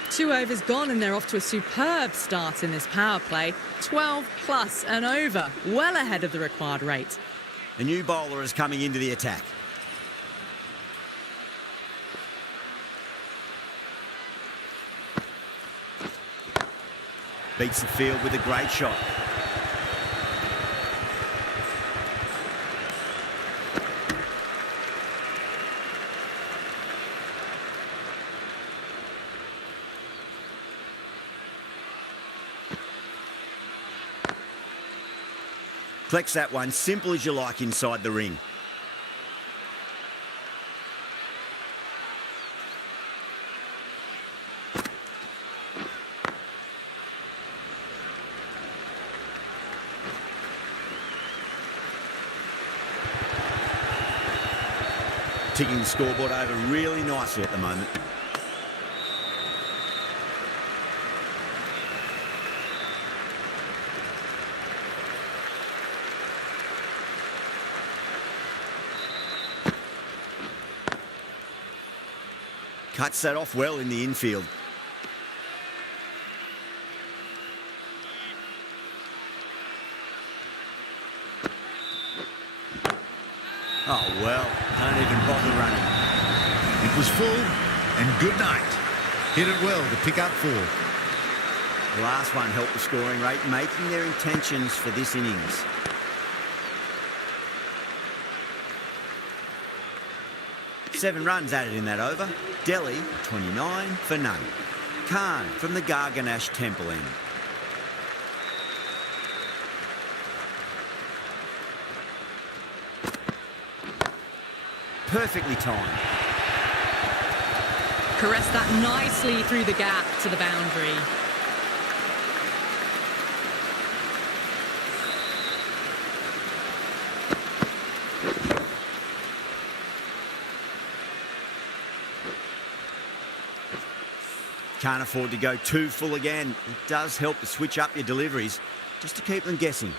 2 overs gone and they're off to a superb start in this power play. 12 plus and over, well ahead of the required rate. A new bowler is coming into the attack. Beats the field with a great shot. Collects that one, simple as you like inside the ring. Ticking the scoreboard over really nicely at the moment. Cuts that off well in the infield. Oh, well, don't even bother running. It was full, and good night. Hit it well to pick up 4. The last one helped the scoring rate, making their intentions for this innings. Seven runs added in that over. Delhi, 29 for none. Khan from the Garganash Temple end. Perfectly timed. Caressed that nicely through the gap to the boundary. Can't afford to go too full again. It does help to switch up your deliveries, just to keep them guessing.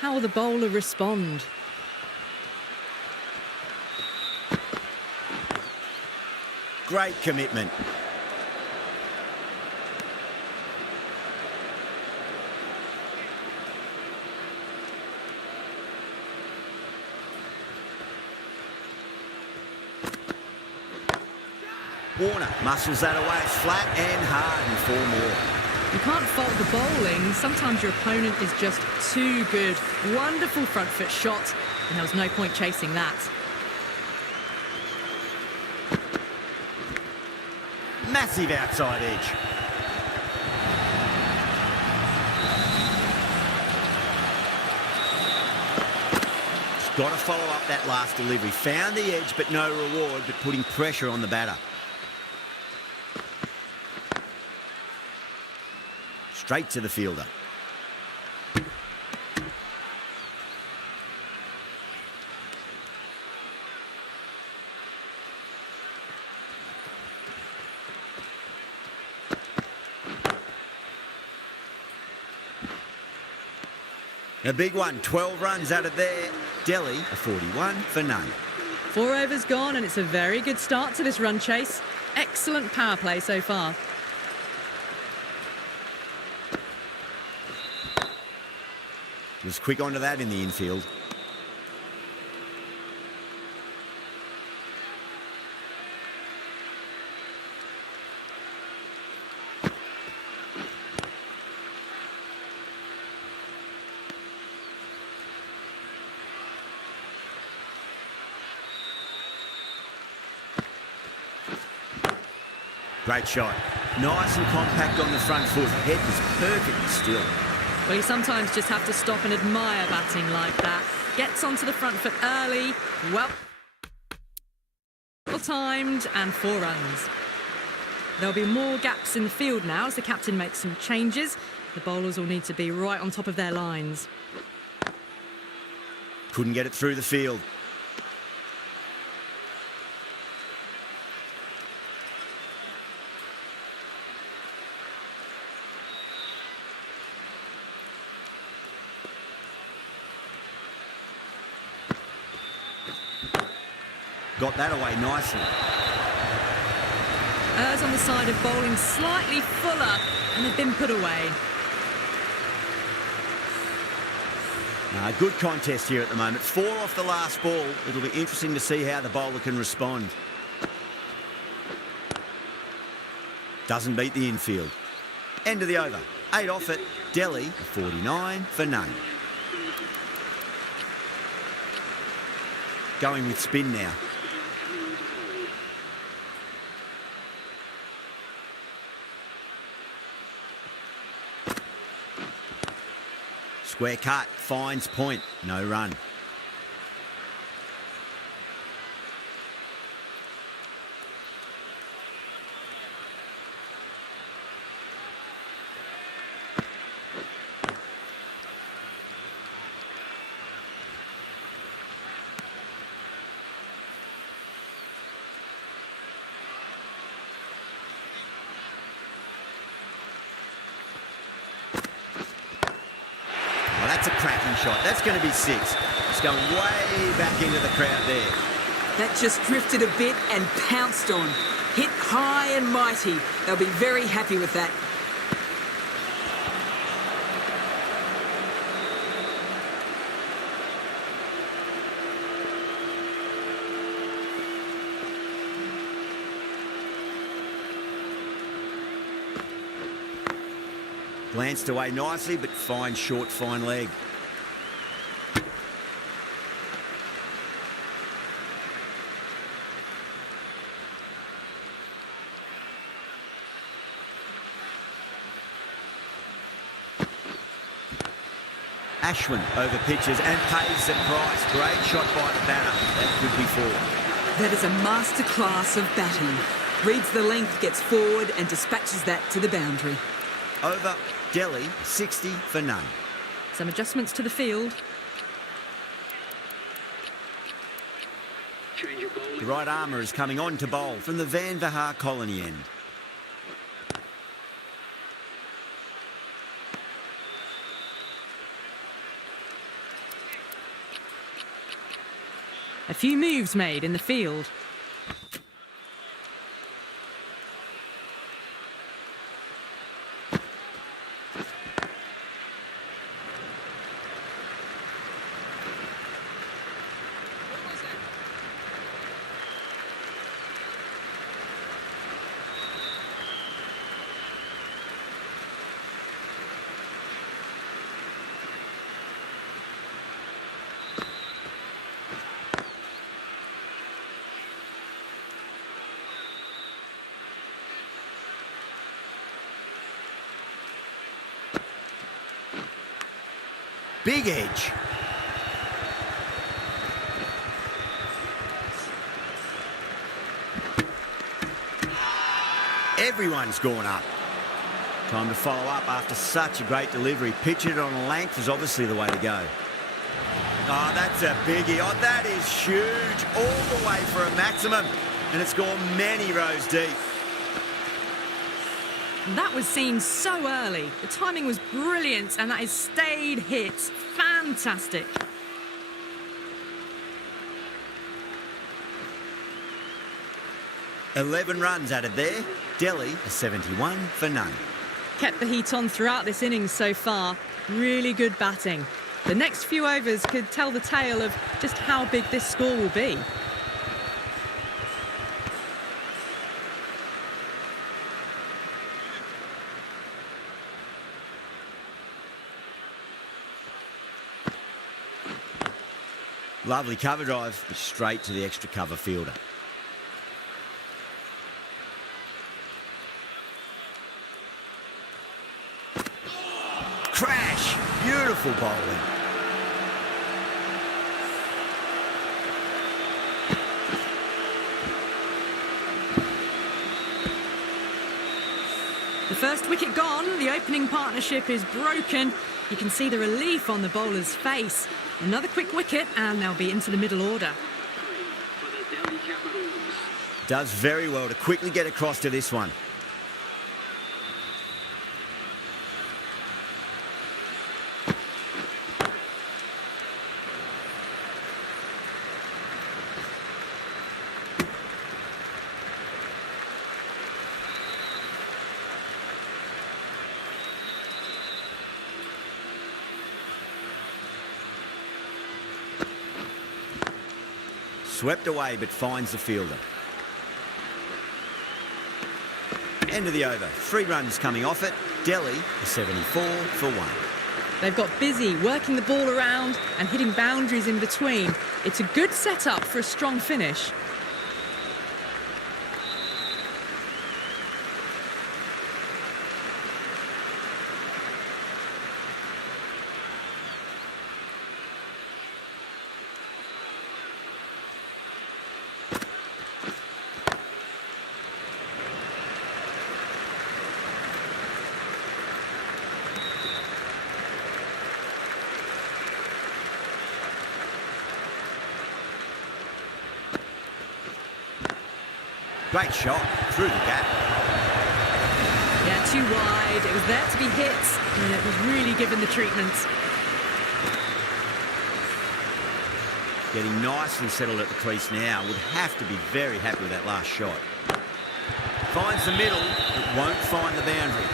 How will the bowler respond? Great commitment. Warner muscles that away flat and hard and 4 more. You can't fault the bowling. Sometimes your opponent is just too good. Wonderful front foot shot, and there was no point chasing that. Massive outside edge. Just got to follow up that last delivery. Found the edge, but no reward, but putting pressure on the batter. Straight to the fielder. A big one, 12 runs out of there. Delhi, a 41 for none. 4 overs gone, and it's a very good start to this run chase. Excellent power play so far. Was quick onto that in the infield. Great shot. Nice and compact on the front foot. Head was perfectly still. Well, you sometimes just have to stop and admire batting like that. Gets onto the front foot early. Well timed, and 4 runs. There'll be more gaps in the field now as the captain makes some changes. The bowlers will need to be right on top of their lines. Couldn't get it through the field. Got that away nicely. Errs on the side of bowling slightly fuller, and they've been put away. Good contest here at the moment. 4 off the last ball. It'll be interesting to see how the bowler can respond. Doesn't beat the infield. End of the over. 8 off it. Delhi, 49 for none. Going with spin now. Square cut, finds point, no run. That's a cracking shot. That's going to be 6. It's going way back into the crowd there. That just drifted a bit and pounced on. Hit high and mighty. They'll be very happy with that. Glanced away nicely, but fine short, fine leg. Ashwin over pitches and pays the price. Great shot by the batter. That could be four. That is a masterclass of batting. Reads the length, gets forward and dispatches that to the boundary. Over. Delhi, 60 for none. Some adjustments to the field. Change of bowling. The right armour is coming on to bowl from the Van Vahar Colony end. A few moves made in the field. Big edge. Everyone's gone up. Time to follow up after such a great delivery. Pitch it on a length is obviously the way to go. Oh, that's a biggie. Oh, that is huge. All the way for a maximum. And it's gone many rows deep. That was seen so early. The timing was brilliant, and that is stayed hits. Fantastic. "11 runs added there. Delhi a 71 for none. Kept the heat on throughout this innings so far. Really good batting. The next few overs could tell the tale of just how big this score will be. Lovely cover drive, but straight to the extra cover fielder. Crash! Beautiful bowling. The first wicket gone, the opening partnership is broken. You can see the relief on the bowler's face. Another quick wicket and they'll be into the middle order. For the Delhi Capitals. Does very well to quickly get across to this one. Swept away, but finds the fielder. End of the over. 3 runs coming off it. Delhi a 74 for 1. They've got busy working the ball around and hitting boundaries in between. It's a good setup for a strong finish. Great shot through the gap. Yeah, too wide. It was there to be hit and it was really given the treatment. Getting nicely settled at the crease now. Would have to be very happy with that last shot. Finds the middle, but won't find the boundary.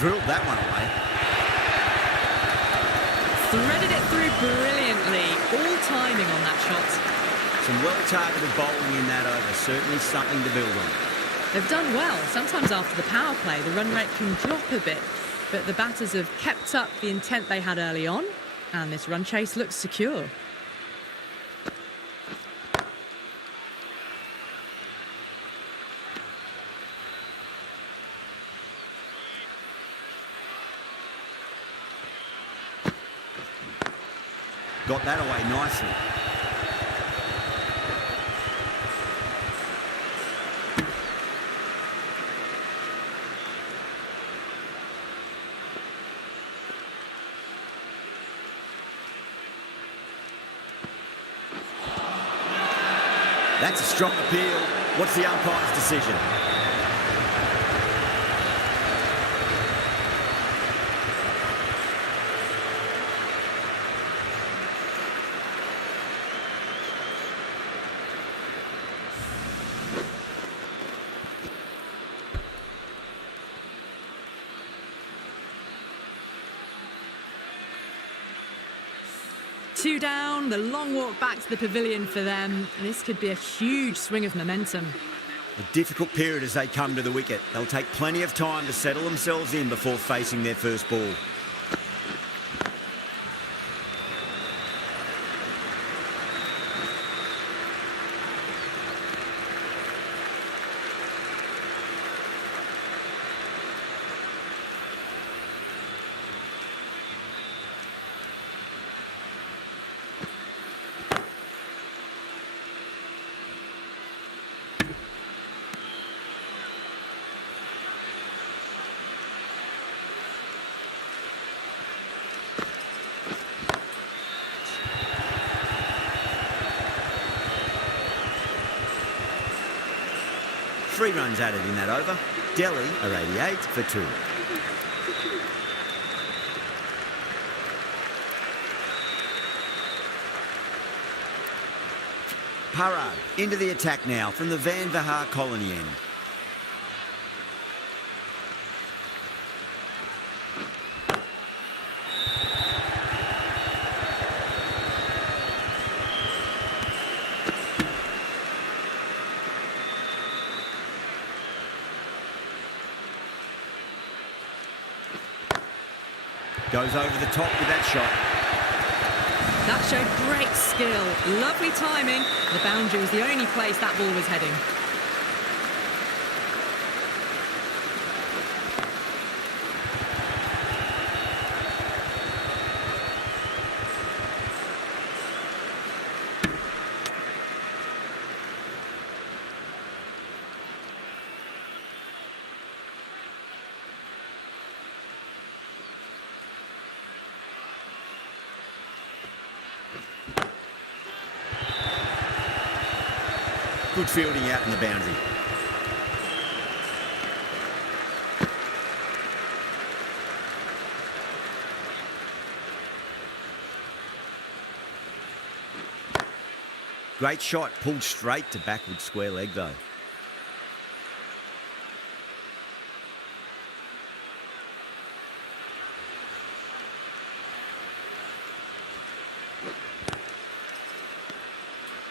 drilled that one away. Threaded it through brilliantly. All timing on that shot. Some well-targeted bowling in that over. Certainly something to build on. They've done well. Sometimes after the power play, the run rate can drop a bit. But the batters have kept up the intent they had early on. And this run chase looks secure. Got that away nicely. That's a strong appeal. What's the umpire's decision? Two down, the long walk back to the pavilion for them. This could be a huge swing of momentum. A difficult period as they come to the wicket. They'll take plenty of time to settle themselves in before facing their first ball. Three runs added in that over. Delhi are 88 for 2. Parag into the attack now from the Van Vahar colony end. Goes over the top with that shot. That showed great skill. Lovely timing. The boundary was the only place that ball was heading. Good fielding out in the boundary. Great shot, pulled straight to backward square leg though.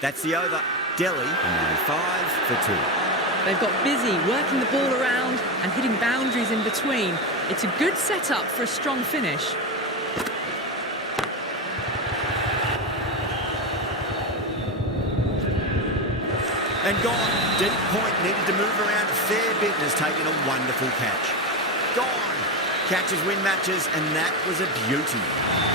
That's the over. Delhi are 95 for 2. They've got busy working the ball around and hitting boundaries in between. It's a good setup for a strong finish. And gone. Deep point, needed to move around a fair bit and has taken a wonderful catch. Gone. Catches win matches, and that was a beauty.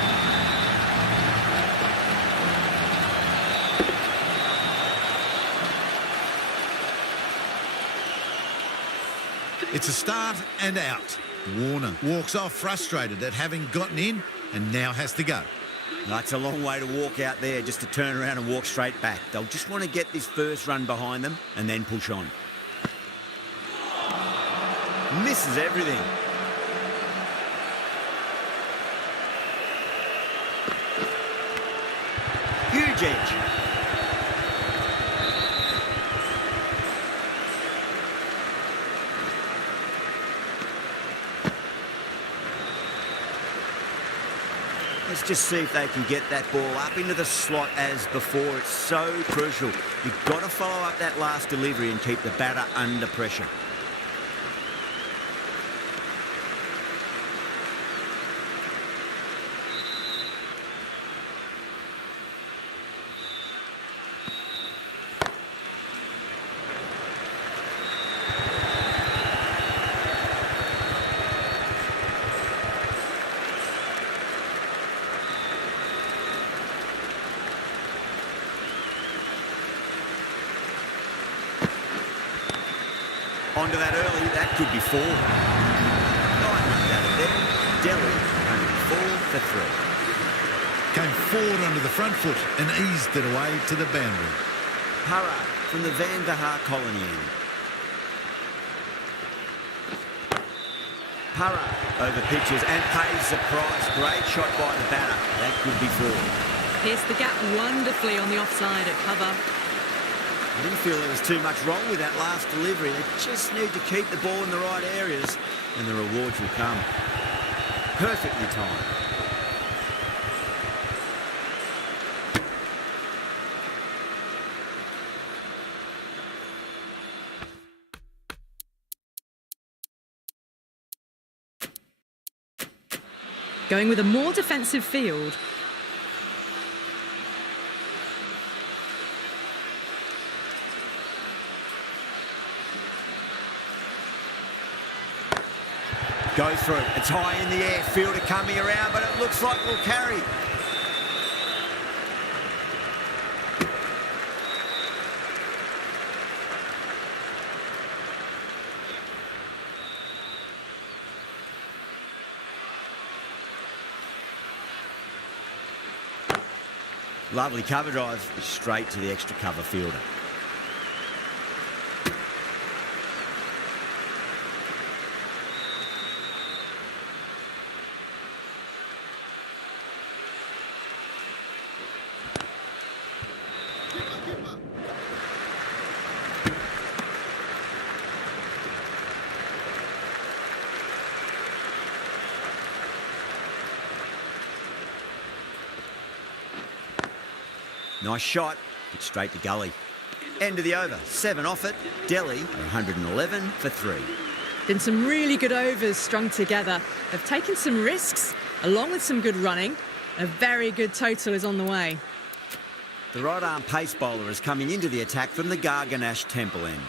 It's a start and out. Warner walks off frustrated at having gotten in and now has to go. That's a long way to walk out there just to turn around and walk straight back. They'll just want to get this first run behind them and then push on. Misses everything. Huge edge. just see if they can get that ball up into the slot as before. It's so crucial. You've got to follow up that last delivery and keep the batter under pressure. Onto that early, that could be 4. 9 runs out of there. Delhi, 104 for 3. Came forward onto the front foot and eased it away to the boundary. Hurrah from the Van der Haar colony end. Hurrah over pitches and pays the price. Great shot by the batter. That could be 4. Pierced the gap wonderfully on the offside at cover. I didn't feel there was too much wrong with that last delivery. They just need to keep the ball in the right areas and the rewards will come. Perfectly timed. Going with a more defensive field. Go through. It's high in the air. Fielder coming around, but it looks like we'll carry. Lovely cover drive, straight to the extra cover fielder. Nice shot, but straight to gully. End of the over, 7 off it. Delhi are 111 for 3. Been some really good overs strung together. They've taken some risks, along with some good running. A very good total is on the way. The right arm pace bowler is coming into the attack from the Garganash Temple end.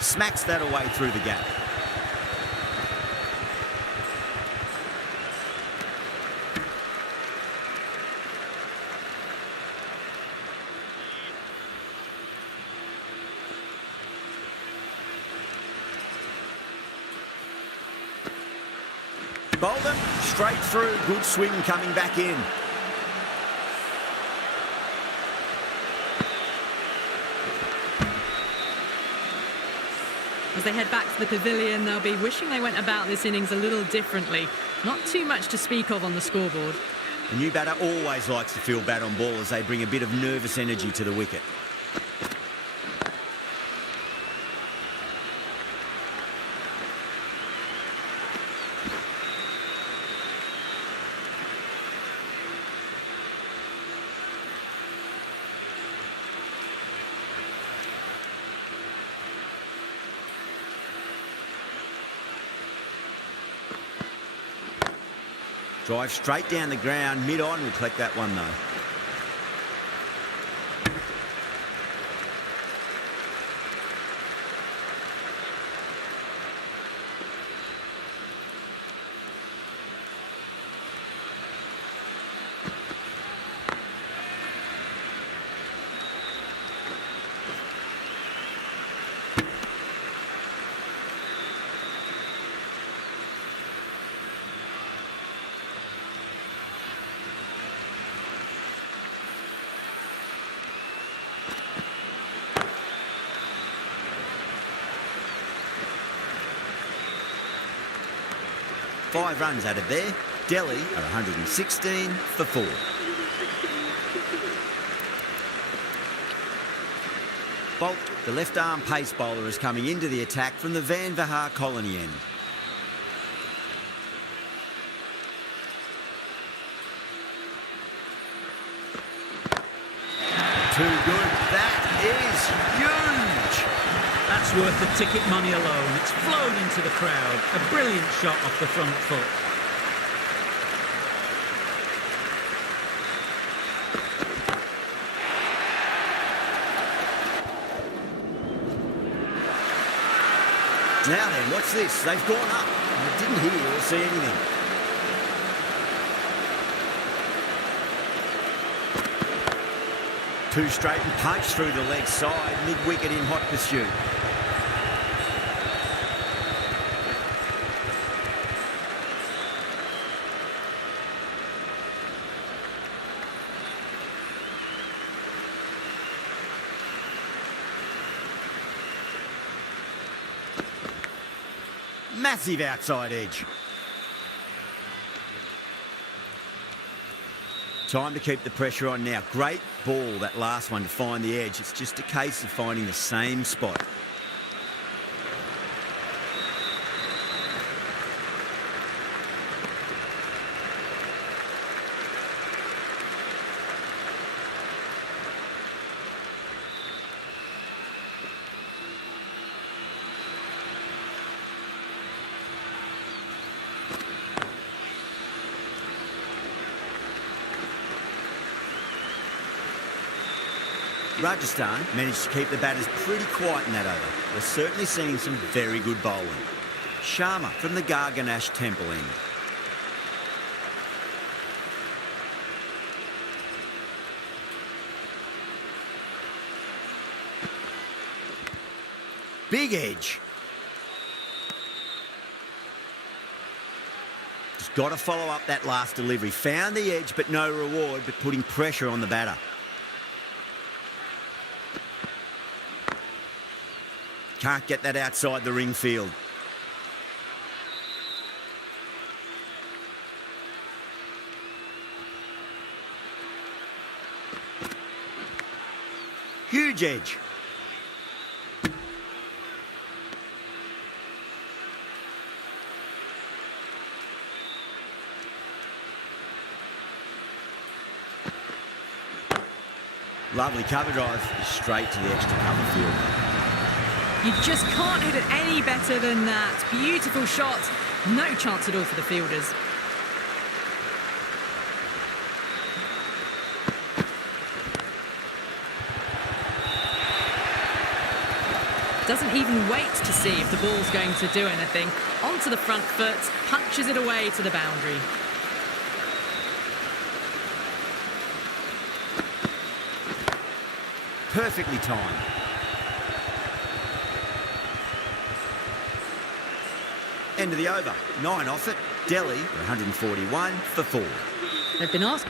Smacks that away through the gap. Bolden, straight through, good swing coming back in. As they head back to the pavilion, they'll be wishing they went about this innings a little differently. Not too much to speak of on the scoreboard. The new batter always likes to feel bat on ball as they bring a bit of nervous energy to the wicket. Drive straight down the ground, mid-on, will collect that one though. Five runs out of there. Delhi are 116 for 4. Bolt, the left-arm pace bowler, is coming into the attack from the Van Vahar colony end. Too good. That is huge. That's worth the ticket money alone. It's flown into the crowd. A brilliant shot off the front foot. Now then, what's this? They've gone up. I didn't hear or see anything. Two straight and punch through the leg side, mid-wicket in hot pursuit. Massive outside edge. Time to keep the pressure on now. Great ball, that last one, to find the edge. It's just a case of finding the same spot. Rajasthan managed to keep the batters pretty quiet in that over. We're certainly seeing some very good bowling. Sharma from the Garganash Temple end. Big edge. Just got to follow up that last delivery. Found the edge, but no reward, but putting pressure on the batter. Can't get that outside the ring field. Huge edge. Lovely cover drive, straight to the extra cover field. You just can't hit it any better than that. Beautiful shot. No chance at all for the fielders. Doesn't even wait to see if the ball's going to do anything. Onto the front foot, punches it away to the boundary. Perfectly timed. End of the over. 9 off it. Delhi 141 for 4. They've been asked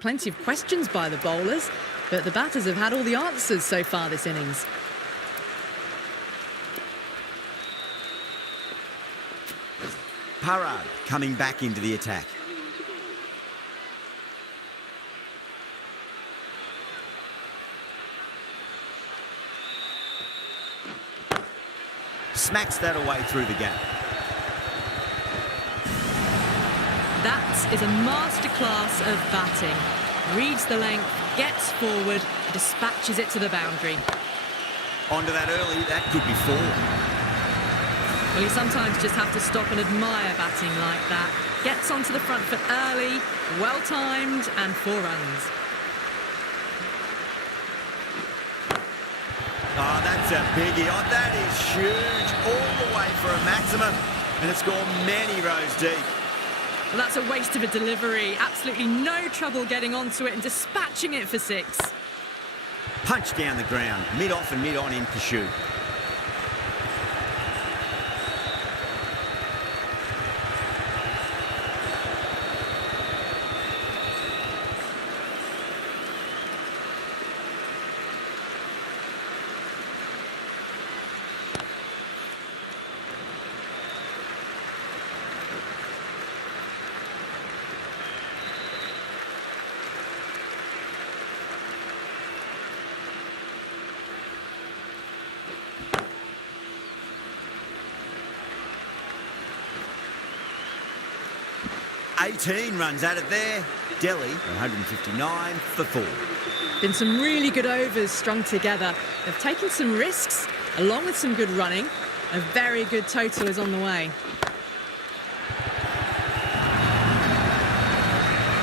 plenty of questions by the bowlers, but the batters have had all the answers so far this innings. Parad coming back into the attack. Smacks that away through the gap. That is a masterclass of batting. Reads the length, gets forward, dispatches it to the boundary. Onto that early, that could be 4. Well, you sometimes just have to stop and admire batting like that. Gets onto the front foot early, well-timed, and 4 runs. Oh, that's a biggie. Oh, that is huge. All the way for a maximum. And it's gone many rows deep. Well, that's a waste of a delivery. Absolutely no trouble getting onto it and dispatching it for 6. Punch down the ground. Mid-off and mid-on in pursuit. 18 runs added there. Delhi, 159 for 4. Been some really good overs strung together. They've taken some risks, along with some good running. A very good total is on the way.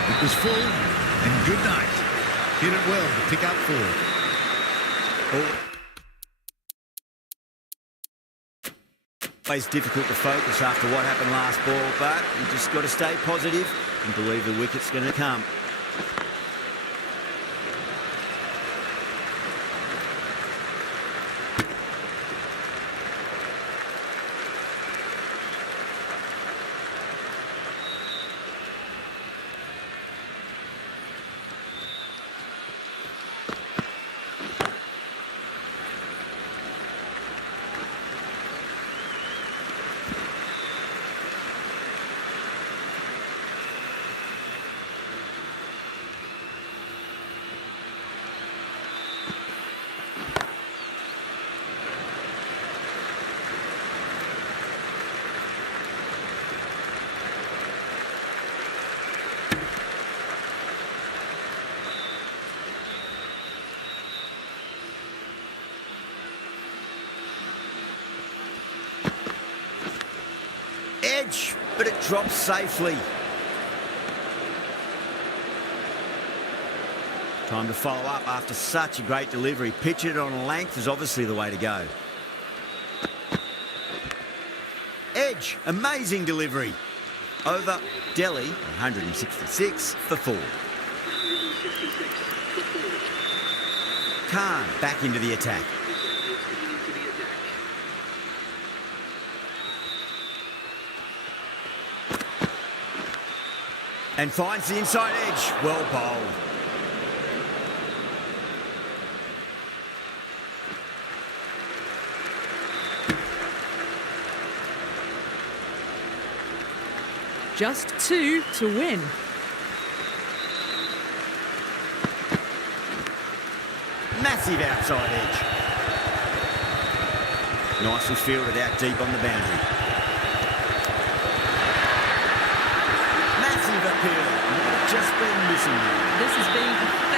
It was full, and good night. Hit it well to pick up 4. Always difficult to focus after what happened last ball, but you just got to stay positive and believe the wicket's going to come. Edge, but it drops safely. Time to follow up after such a great delivery. Pitch it on a length is obviously the way to go. Edge, amazing delivery. Over Delhi, 166 for 4. Khan back into the attack. And finds the inside edge. Well bowled. Just 2 to win. Massive outside edge. Nicely fielded out deep on the boundary. Massive appeal. Just been missing. This has been a